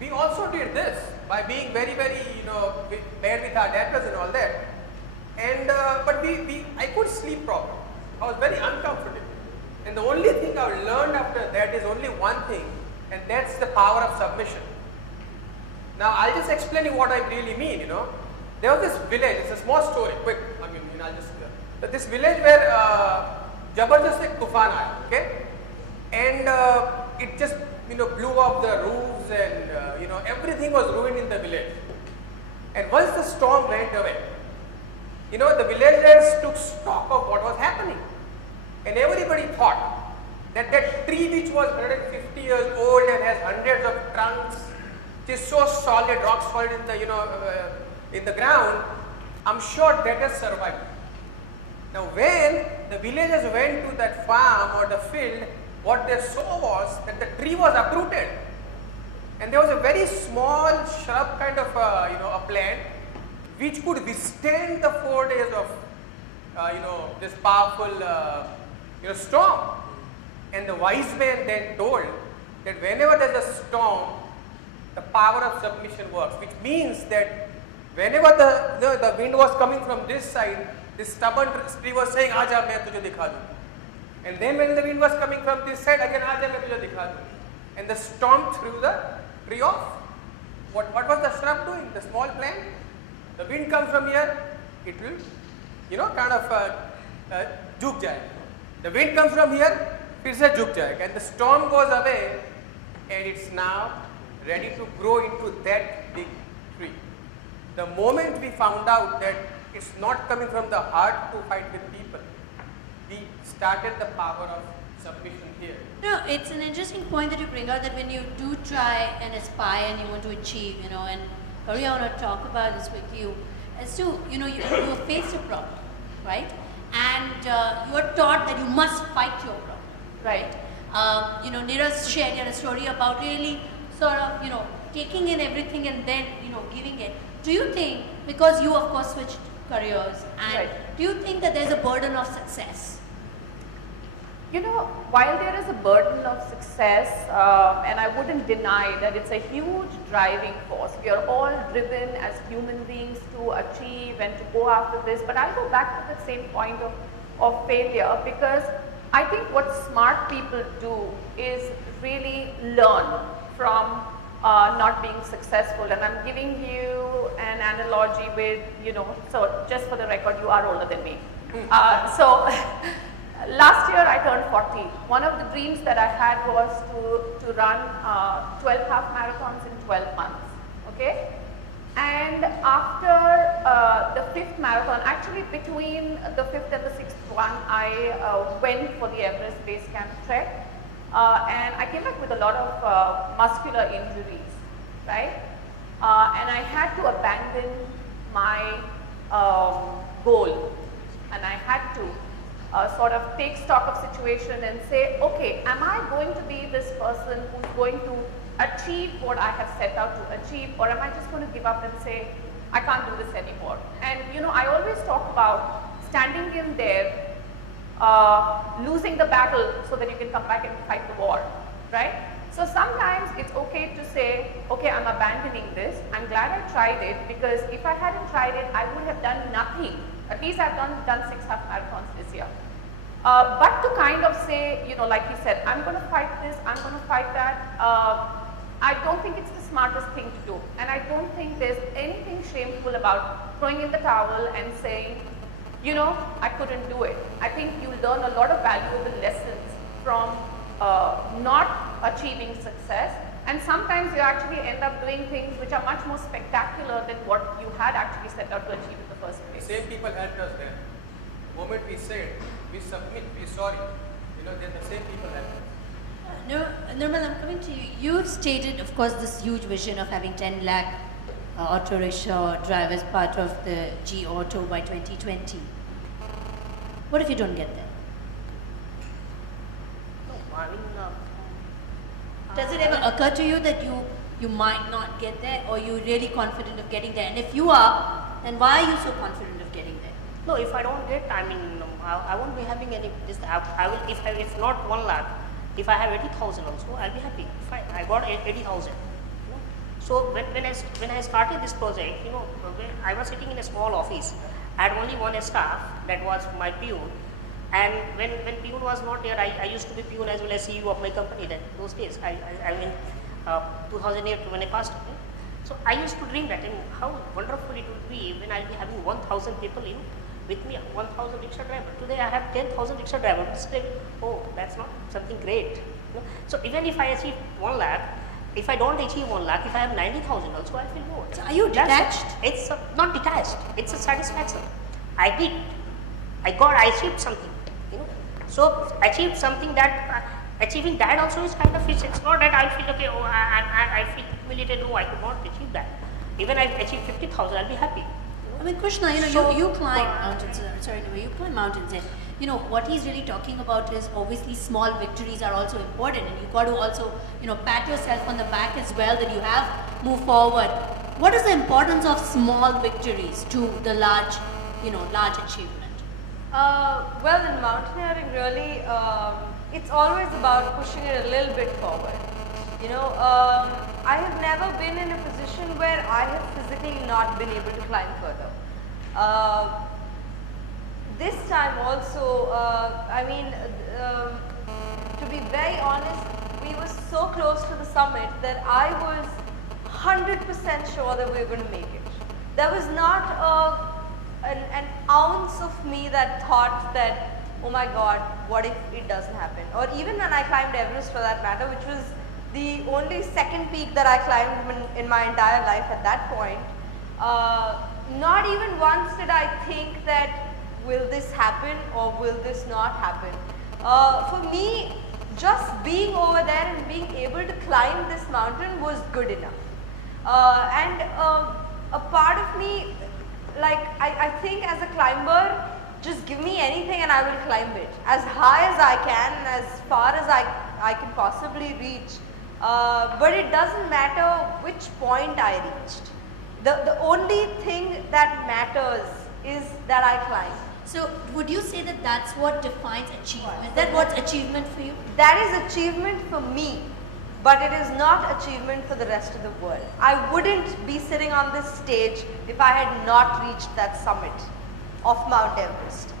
we also did this by being very, very, bad with our debtors and all that. And but I could sleep properly. I was very uncomfortable. And the only thing I learned after that is only one thing, and that's the power of submission. Now I'll just explain you what I really mean. There was this village. It's a small story, quick. I'll just this village where Jabardast ek tufan aaya, okay, and it just blew off the roofs, and everything was ruined in the village. And once the storm went away, the villagers took stock of what was happening, and everybody thought that tree which was 150 years old and has hundreds of trunks, which is so solid, rock solid in the in the ground, I'm sure that has survived. Now when the villagers went to that farm or the field, what they saw was that the tree was uprooted, and there was a very small shrub kind of a plant which could withstand the 4 days of this powerful storm. And the wise man then told that whenever there is a storm, the power of submission works, which means that whenever the wind was coming from this side, this stubborn tree was saying, "Aaja, main tujhe dikha दूं." And then when the wind was coming from this side, again, "Aaja, main tujhe dikha दूं." And the storm threw the tree off. What was the shrub doing? The small plant? The wind comes from here, it will, kind of झुक जाए. The wind comes from here, फिर से झुक जाएगा. And the storm goes away, and it's now ready to grow into that big tree. The moment we found out that it's not coming from the heart to fight with people, we started the power of submission here. No, it's an interesting point that you bring out, that when you do try and aspire and you want to achieve, and Gauri, I want to talk about this with you, as to, you are faced a problem, right? And you are taught that you must fight your problem, right? Neeraj shared a story about really sort of, taking in everything and then, giving it. Do you think, because you of course switched careers, and Right. do you think that there's a burden of success? While there is a burden of success, and I wouldn't deny that it's a huge driving force. We are all driven as human beings to achieve and to go after this, but I go back to the same point of failure, because I think what smart people do is really learn from not being successful. And I'm giving you an analogy with, so just for the record, you are older than me. So last year I turned 40. One of the dreams that I had was to run 12 half marathons in 12 months, okay? And after the 5th marathon, actually between the 5th and the 6th one, I went for the Everest Base Camp trek, and I came back with a lot of muscular injuries, right? And I had to abandon my goal, and I had to sort of take stock of situation and say, okay, am I going to be this person who's going to achieve what I have set out to achieve, or am I just going to give up and say, I can't do this anymore? And I always talk about standing in there, losing the battle so that you can come back and fight the war, right? So sometimes it's okay to say, okay, I'm abandoning this. I'm glad I tried it, because if I hadn't tried it, I would have done nothing. At least I've done 6 half marathons this year. But to kind of say, like he said, I'm going to fight this, I'm going to fight that, I don't think it's the smartest thing to do. And I don't think there's anything shameful about throwing in the towel and saying, I couldn't do it. I think you learn a lot of valuable lessons from not achieving success. And sometimes you actually end up doing things which are much more spectacular than what you had actually set out to achieve in the first place. The same people helped us there. The moment we said, we submit, we're sorry, they're the same people helped us. Nirmal, I'm coming to you. You've stated, of course, this huge vision of having 10 lakh auto rickshaw drivers part of the G Auto by 2020. What if you don't get there? No, I mean, Does it ever occur to you that you might not get there, or you're really confident of getting there? And if you are, then why are you so confident of getting there? no, if I don't get, I won't be having any, I will, if not 1 lakh, if I have 80,000 also, I'll be happy. Fine, I got 80,000. So when I started this project, when I was sitting in a small office. I had only one staff, that was my peon. And when peon was not there, I used to be peon as well as CEO of my company then, those days. I mean, 2008 when I passed away. So I used to dream that, and how wonderful it would be when I'll be having 1,000 people, with me, 1,000 rickshaw driver. Today I have 10,000 rickshaw drivers. Oh, that's not something great. So even if I achieve 1 lakh, if I don't achieve 1 lakh, if I have 90,000 also, I feel more. So are you detached? It's not detached. It's a satisfaction. I achieved something. So achieved something that achieving that also is kind of, it's not that I feel, okay, oh, I feel humiliated, no, I could not achieve that. Even I achieve 50,000, I'll be happy. I mean, Krishna, you know, So- you climb mountains. Sorry, no, you climb mountains, and you know what he's really talking about is obviously small victories are also important, and you've got to also, you know, pat yourself on the back as well that you have moved forward. What is the importance of small victories to the large, you know, large achievement? Well, in mountaineering, really, it's always about pushing it a little bit forward. You know, I have never been in a position where I have physically not been able to climb further. This time also, I mean, to be very honest, we were so close to the summit that I was 100% sure that we were going to make it. There was not an ounce of me that thought that, oh my God, what if it doesn't happen? Or even when I climbed Everest for that matter, which was the only second peak that I climbed in my entire life at that point, not even once did I think that will this happen or will this not happen. For me, just being over there and being able to climb this mountain was good enough. And a part of me, like I think as a climber, just give me anything and I will climb it as high as I can and as far as I can possibly reach. But it doesn't matter which point I reached. The only thing that matters is that I climb. So, would you say that that's what defines achievement? Is that what's achievement for you? That is achievement for me, but it is not achievement for the rest of the world. I wouldn't be sitting on this stage if I had not reached that summit of Mount Everest.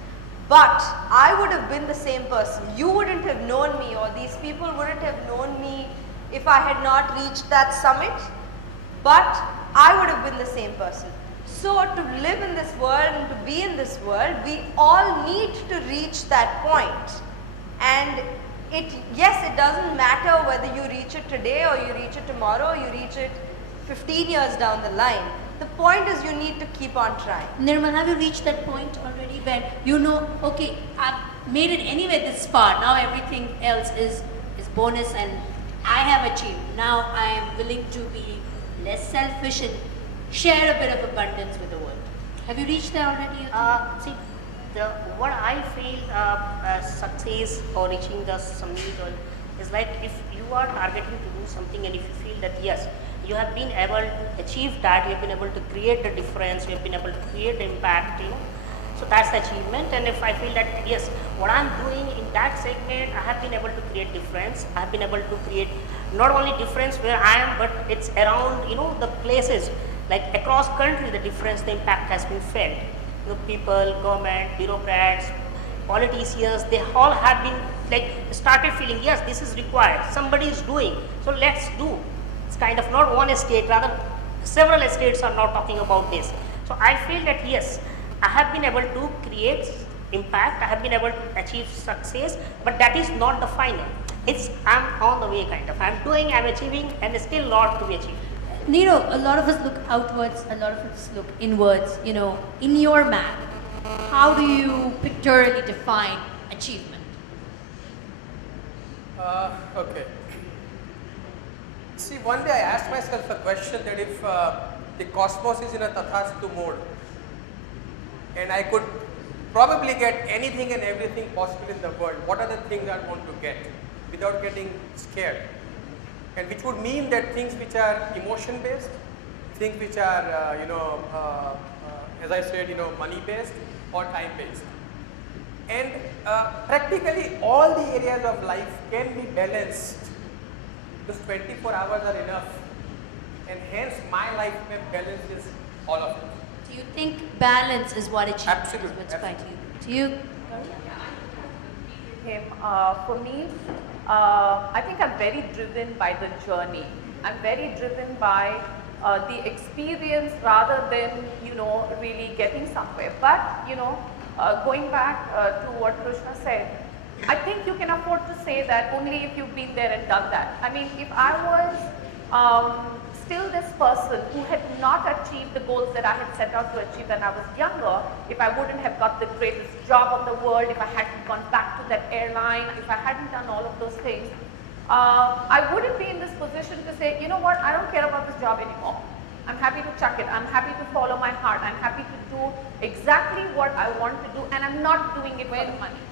But I would have been the same person. You wouldn't have known me, or these people wouldn't have known me if I had not reached that summit, but I would have been the same person. So to live in this world and to be in this world, we all need to reach that point. And yes, it doesn't matter whether you reach it today or you reach it tomorrow or you reach it 15 years down the line. The point is you need to keep on trying. Nirmal, have you reached that point already where you know, okay, I've made it anyway this far, now everything else is bonus and I have achieved. Now I am willing to be less selfish and share a bit of abundance with the world. Have you reached there already? See, what I feel success or reaching the summit is like if you are targeting to do something and if you feel that yes, you have been able to achieve that, you have been able to create the difference, you have been able to create the impact, you know. So that's the achievement. And if I feel that yes, what I'm doing in that segment, I have been able to create difference. I have been able to create not only difference where I am, but it's around, you know, the places. Like across country, the difference, the impact has been felt. You know, people, government, bureaucrats, politicians, they all have been like started feeling, yes, this is required. Somebody is doing, so let's do. It's kind of not one state, rather several states are now talking about this. So I feel that yes, I have been able to create impact. I have been able to achieve success, but that is not the final. It's I'm on the way, kind of. I'm doing, I'm achieving, and still lot to be achieved. Nero, a lot of us look outwards, a lot of us look inwards. You know, in your map, how do you pictorially define achievement? Okay. See, one day I asked myself a question that if the cosmos is in a tathastu mode and I could probably get anything and everything possible in the world, what are the things I want to get without getting scared? And which would mean that things which are emotion based, things which are as I said, money based or time based. And practically all the areas of life can be balanced because 24 hours are enough, and hence my life balances all of it. Do you think balance is what achievement Absolutely, is? What's quite you? Do you? Him, for me, I think I'm very driven by the journey. I'm very driven by the experience rather than, really getting somewhere. But, going back to what Krishna said, I think you can afford to say that only if you've been there and done that. I mean, if I was still this person who had not achieved the goals that I had set out to achieve when I was younger, if I wouldn't have got the greatest job of the world, if I hadn't gone back to that airline, if I hadn't done all of those things, I wouldn't be in this position to say, you know what, I don't care about this job anymore. I'm happy to chuck it. I'm happy to follow my heart. I'm happy to do exactly what I want to do, and I'm not doing it for the money.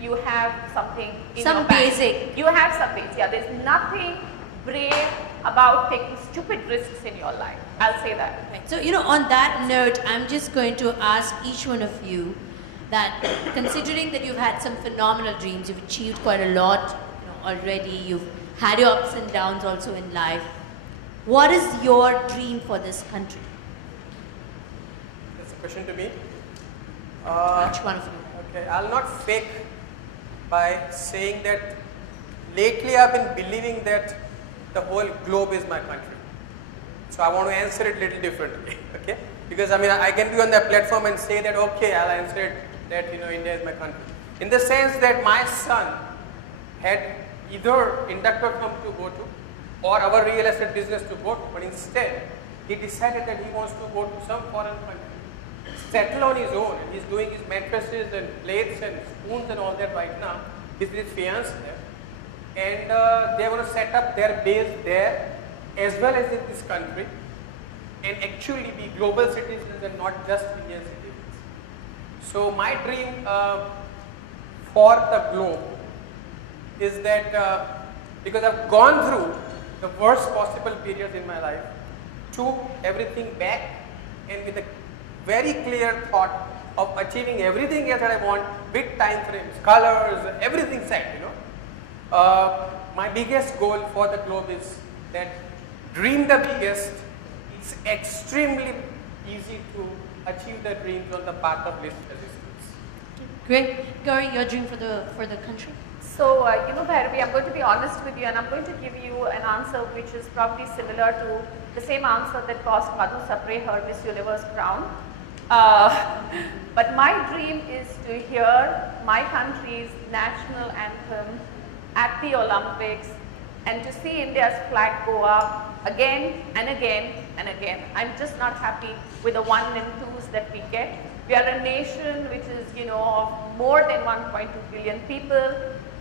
You have something in Some your bank. basic. You have some basic. Yeah, there's nothing brave about taking stupid risks in your life. I'll say that. Right. So, on that note, I'm just going to ask each one of you that considering that you've had some phenomenal dreams, you've achieved quite a lot already, you've had your ups and downs also in life, what is your dream for this country? That's a question to me. Each one of you. Okay, I'll not fake by saying that lately I've been believing that the whole globe is my country. So I want to answer it a little differently, okay? Because I can be on that platform and say that, okay, I'll answer it that, India is my country. In the sense that my son had either inductor firm to go to or our real estate business to go to, but instead he decided that he wants to go to some foreign country, settle on his own, and he's doing his mattresses and plates and spoons and all that right now. He's with his fiance there. And they're going to set up their base there as well as in this country and actually be global citizens and not just Indian citizens. So my dream for the globe is that because I've gone through the worst possible periods in my life, took everything back and with a very clear thought of achieving everything else that I want with time frames, colors, everything set, my biggest goal for the globe is that dream the biggest. It's extremely easy to achieve the dreams on the path of least resistance. Great. Gauri, your dream for the country? So, Bhairavi, I'm going to be honest with you, and I'm going to give you an answer which is probably similar to the same answer that cost Madhu Sapre her Miss Universe crown. But my dream is to hear my country's national anthem at the Olympics and to see India's flag go up again and again and again. I'm just not happy with the 1 and 2s that we get. We are a nation which is, of more than 1.2 billion people,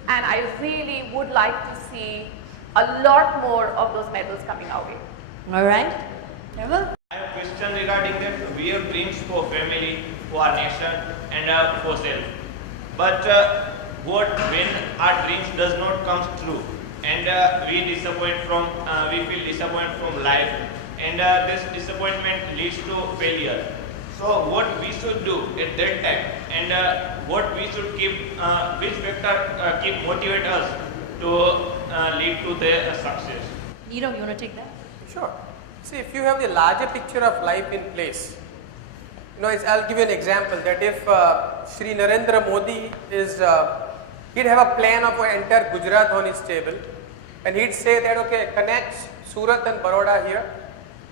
and I really would like to see a lot more of those medals coming our way. All right. Nirmal? I have a question regarding that we have dreams for family, for our nation and for self. But what when our dreams does not come true and we feel disappointed from life and this disappointment leads to failure. So what we should do at that time and what we should keep, which factor keep motivate us to lead to the success? Nirav, you want to take that? Sure. See, if you have the larger picture of life in place, I'll give you an example that if Shri Narendra Modi he'd have a plan of an entire Gujarat on his table, and he'd say that, okay, connect Surat and Baroda here,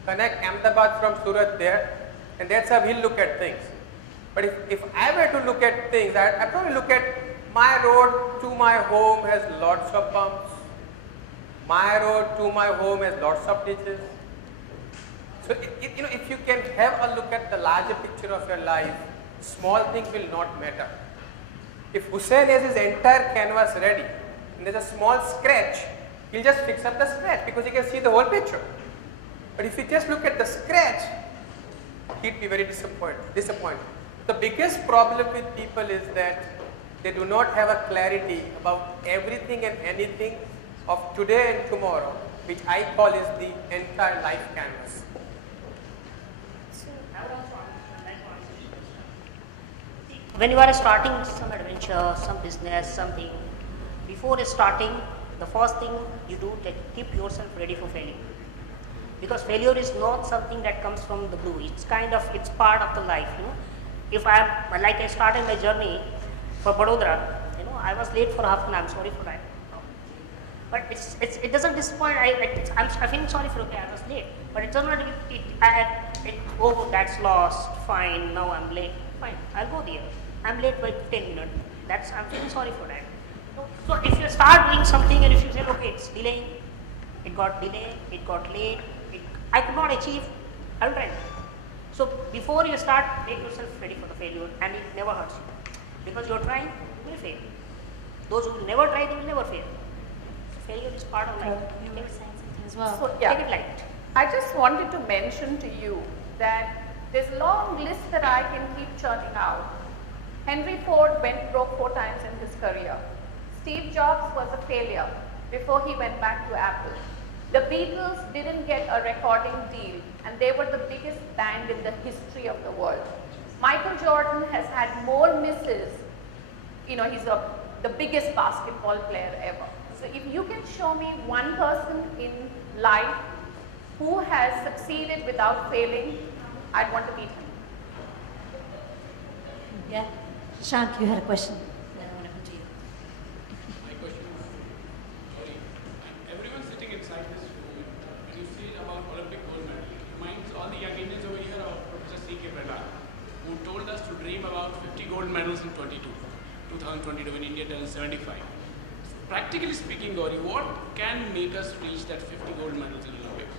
connect Ahmedabad from Surat there, and that's how he'll look at things. But if I were to look at things, I'd probably look at my road to my home has lots of bumps, my road to my home has lots of ditches. So, if you can have a look at the larger picture of your life, small things will not matter. If Hussain has his entire canvas ready and there's a small scratch, he'll just fix up the scratch because he can see the whole picture. But if you just look at the scratch, he'd be very disappointed. The biggest problem with people is that they do not have a clarity about everything and anything of today and tomorrow, which I call is the entire life canvas. When you are starting some adventure, some business, something, before starting, the first thing you do is keep yourself ready for failure. Because failure is not something that comes from the blue. It's it's part of the life. If I started my journey for Vadodara, I was late for half an hour. I'm sorry for that. But it doesn't disappoint. I'm feeling sorry for, okay, I was late. But it doesn't. Oh, that's lost. Fine. Now I'm late. Fine. I'll go there. I'm late by 10 minutes. I'm feeling sorry for that. So if you start doing something and if you say, okay, it's delaying, it got delayed, it got late, I could not achieve, I will try. So before you start, make yourself ready for the failure, and it never hurts you. Because you are trying, you will fail. Those who will never try, they will never fail. So failure is part of life. You were saying something as well. So, yeah. Take it light. I just wanted to mention to you that there's a long list that I can keep churning out. Henry Ford went broke 4 times in his career. Steve Jobs was a failure before he went back to Apple. The Beatles didn't get a recording deal, and they were the biggest band in the history of the world. Michael Jordan has had more misses. You know, he's the biggest basketball player ever. So if you can show me one person in life who has succeeded without failing, I'd want to meet him. Yeah. Shank, you had a question. Then I want to come to you. My question is, sorry, everyone sitting inside this room, when you say about Olympic gold medal, it reminds all the young Indians over here of Professor C.K. Bradar, who told us to dream about 50 gold medals in 2022 when India turns 75. Practically speaking, Gauri, what can make us reach that 50 gold medals in Olympics?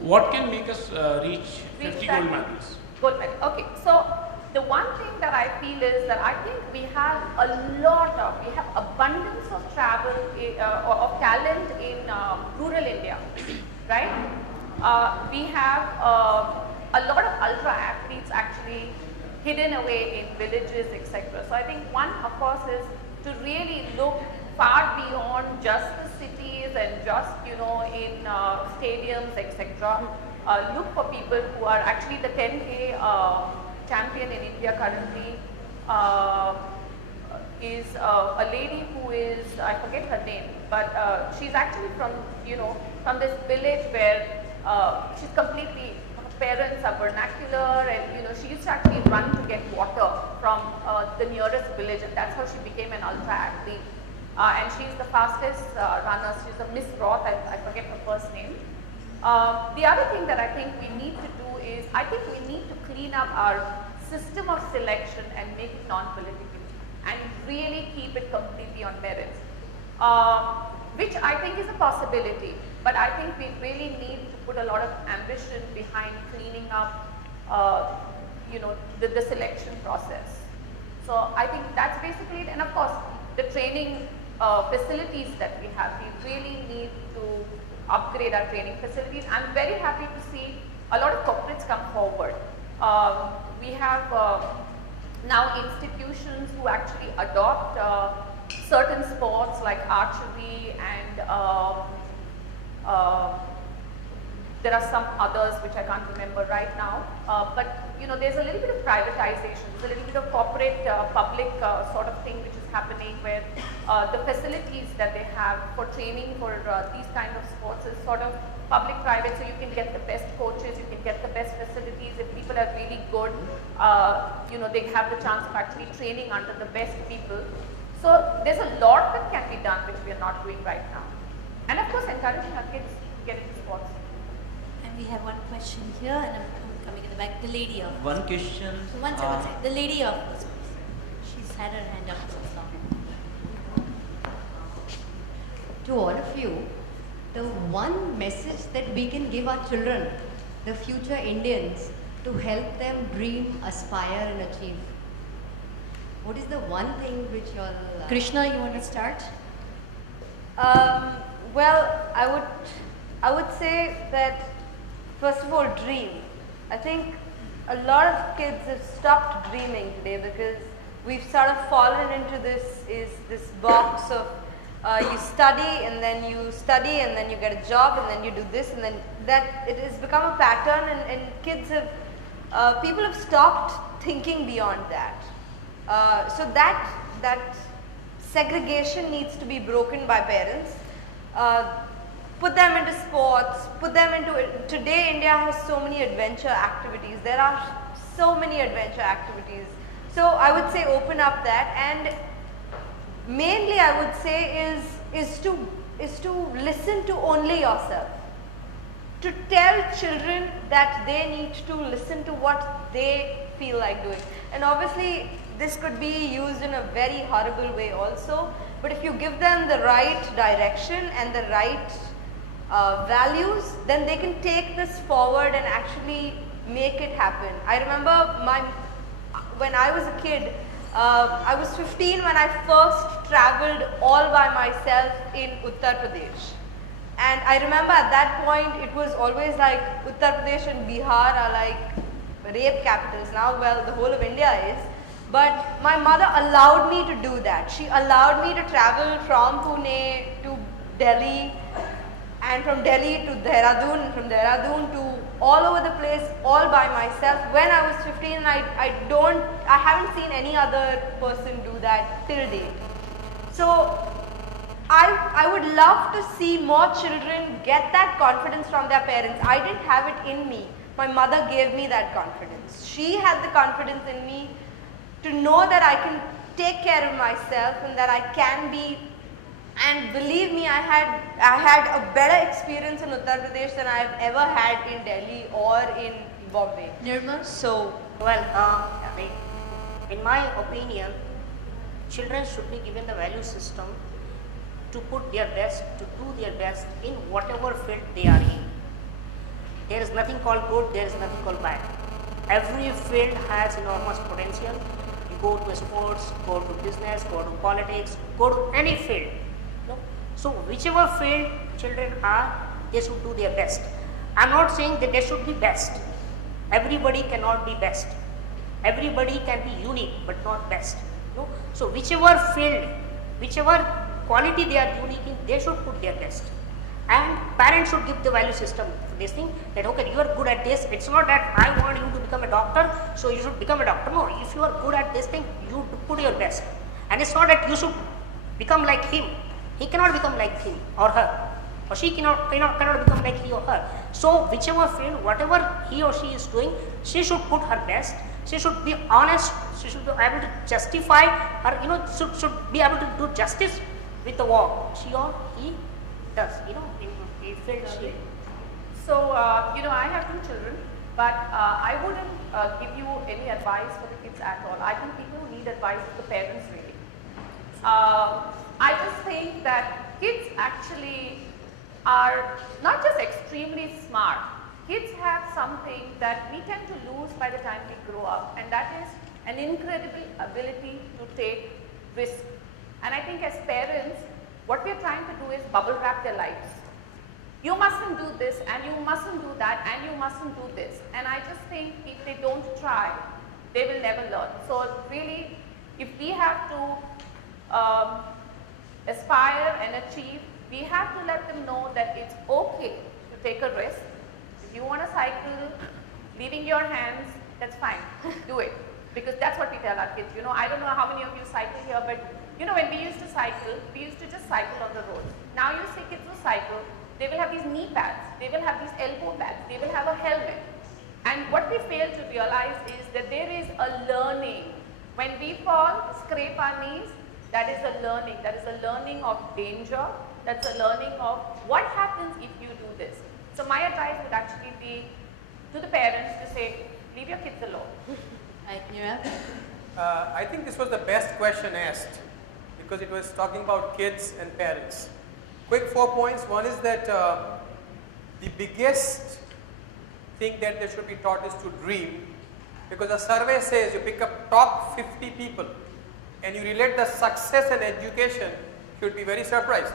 What can make us reach 50 gold medals? Gold medal. Okay, so the one thing that I feel is that I think we have abundance of travel, of talent in rural India, right? We have a lot of ultra athletes actually hidden away in villages, etc. So I think one, of course, is to really look far beyond just the cities and just, you know, in stadiums, etc. Look for people who are actually the 10K champion in India currently is a lady who is, I forget her name, but she's actually from, you know, from this village where she's completely, her parents are vernacular, and, you know, she used to actually run to get water from the nearest village, and that's how she became an ultra athlete. And she's the fastest runner. She's a Miss Roth, I forget her first name. The other thing that I think we need to do is, I think we need to clean up our system of selection and make it non-political and really keep it completely on merits, which I think is a possibility, but I think we really need to put a lot of ambition behind cleaning up, you know, the selection process. So I think that's basically it, and of course the training facilities that we have, we really need to upgrade our training facilities. I'm very happy to see a lot of corporates come forward. We have now institutions who actually adopt certain sports like archery, and there are some others which I can't remember right now. But you know, there's a little bit of privatization, there's a little bit of corporate public sort of thing which is happening, where the facilities that they have for training for these kind of sports is sort of public-private, so you can get the best coaches, you can get the best facilities. If people are really good, you know, they have the chance of actually training under the best people. So there's a lot that can be done which we are not doing right now. And of course, encouraging our kids to get into sports. And we have one question here, and I'm coming in the back. The lady of One question. So one second. The lady of she's had her hand up for so long. To all of you, the one message that we can give our children, the future Indians, to help them dream, aspire and achieve. What is the one thing which you all... Krishna, you want to start? Well, I would say that, first of all, dream. I think a lot of kids have stopped dreaming today because we've sort of fallen into this box of you study and then you study and then you get a job and then you do this, and then that it has become a pattern, and kids have, people have stopped thinking beyond that. So that segregation needs to be broken by parents. Put them into sports, put them into it. Today India has so many adventure activities. There are so many adventure activities. So I would say open up that, and mainly I would say is to listen to only yourself. To tell children that they need to listen to what they feel like doing. And obviously this could be used in a very horrible way also, but if you give them the right direction and the right values, then they can take this forward and actually make it happen. I remember when I was a kid, I was 15 when I first traveled all by myself in Uttar Pradesh. And I remember at that point it was always like Uttar Pradesh and Bihar are like rape capitals. Now, well, the whole of India is. But my mother allowed me to do that. She allowed me to travel from Pune to Delhi, and from Delhi to Dehradun, and from Dehradun to all over the place, all by myself. When I was 15, I haven't seen any other person do that till date. So I would love to see more children get that confidence from their parents. I didn't have it in me. My mother gave me that confidence. She had the confidence in me to know that I can take care of myself and that I can be. And believe me, I had a better experience in Uttar Pradesh than I've ever had in Delhi or in Bombay. Nirmal? So, Well, in my opinion, children should be given the value system to put their best, to do their best in whatever field they are in. There is nothing called good, there is nothing called bad. Every field has enormous potential. You go to sports, go to business, go to politics, go to any field. No? So whichever field children are, they should do their best. I am not saying that they should be best. Everybody cannot be best. Everybody can be unique but not best. No? So whichever field, whichever quality they are unique in, they should put their best. And parents should give the value system to this thing, that okay, you are good at this. It's not that I want you to become a doctor, so you should become a doctor. No, if you are good at this thing, you put your best. And it's not that you should become like him. He cannot become like him or her, or she cannot become like he or her. So whichever field, whatever he or she is doing, she should put her best. She should be honest. She should be able to justify, or should be able to do justice with the work she or he does. In field she. So, I have 2 children, but I wouldn't give you any advice for the kids at all. I think people who need advice is the parents really. I just think that kids actually are not just extremely smart. Kids have something that we tend to lose by the time we grow up, and that is an incredible ability to take risk. And I think as parents, what we are trying to do is bubble wrap their lives. You mustn't do this, and you mustn't do that, and you mustn't do this. And I just think if they don't try, they will never learn. So really, if we have to aspire and achieve, we have to let them know that it's okay to take a risk. If you want to cycle, leaving your hands, that's fine, do it. Because that's what we tell our kids. I don't know how many of you cycle here, but when we used to cycle, we used to just cycle on the road. Now you see kids who cycle, they will have these knee pads, they will have these elbow pads, they will have a helmet. And what we fail to realize is that there is a learning. When we fall, scrape our knees, that is a learning. That is a learning of danger. That's a learning of what happens if you do this. So my advice would actually be to the parents to say, leave your kids alone. Right, Nira? I think this was the best question asked because it was talking about kids and parents. Quick 4 points. One is that the biggest thing that they should be taught is to dream, because a survey says you pick up top 50 people and you relate the success and education, you would be very surprised.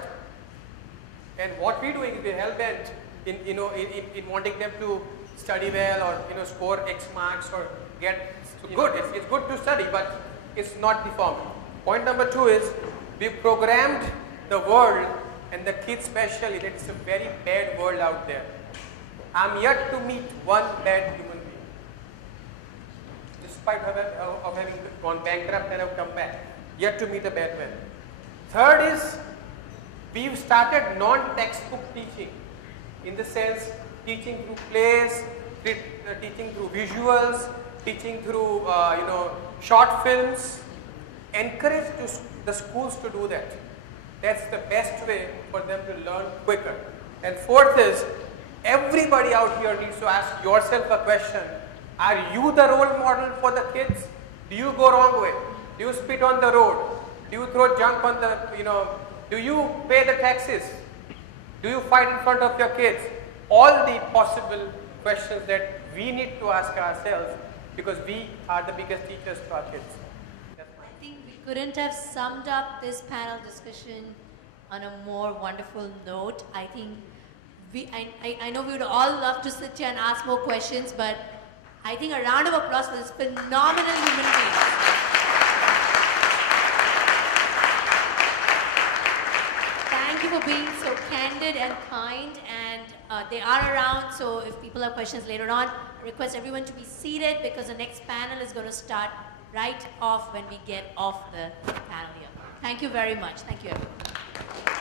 And what we're doing is we're hell-bent in wanting them to study well or score X marks or get good. It's good to study, but it's not the formula. Point number 2 is we programmed the world and the kids especially that it's a very bad world out there. I'm yet to meet one bad human being, despite of having gone bankrupt and have come back. Yet to meet a bad man. Third is we've started non-textbook teaching, in the sense teaching through plays, teaching through visuals, teaching through short films. Encourage the schools to do that. That's the best way for them to learn quicker. And fourth is, everybody out here needs to ask yourself a question. Are you the role model for the kids? Do you go wrong way? Do you spit on the road? Do you throw junk on the, do you pay the taxes? Do you fight in front of your kids? All the possible questions that we need to ask ourselves, because we are the biggest teachers to our kids. I think we couldn't have summed up this panel discussion on a more wonderful note. I think I know we would all love to sit here and ask more questions, but I think a round of applause for this phenomenal human being. Thank you for being so candid and kind, and they are around, so if people have questions later on, I request everyone to be seated because the next panel is going to start right off when we get off the panel here. Thank you very much. Thank you, everyone.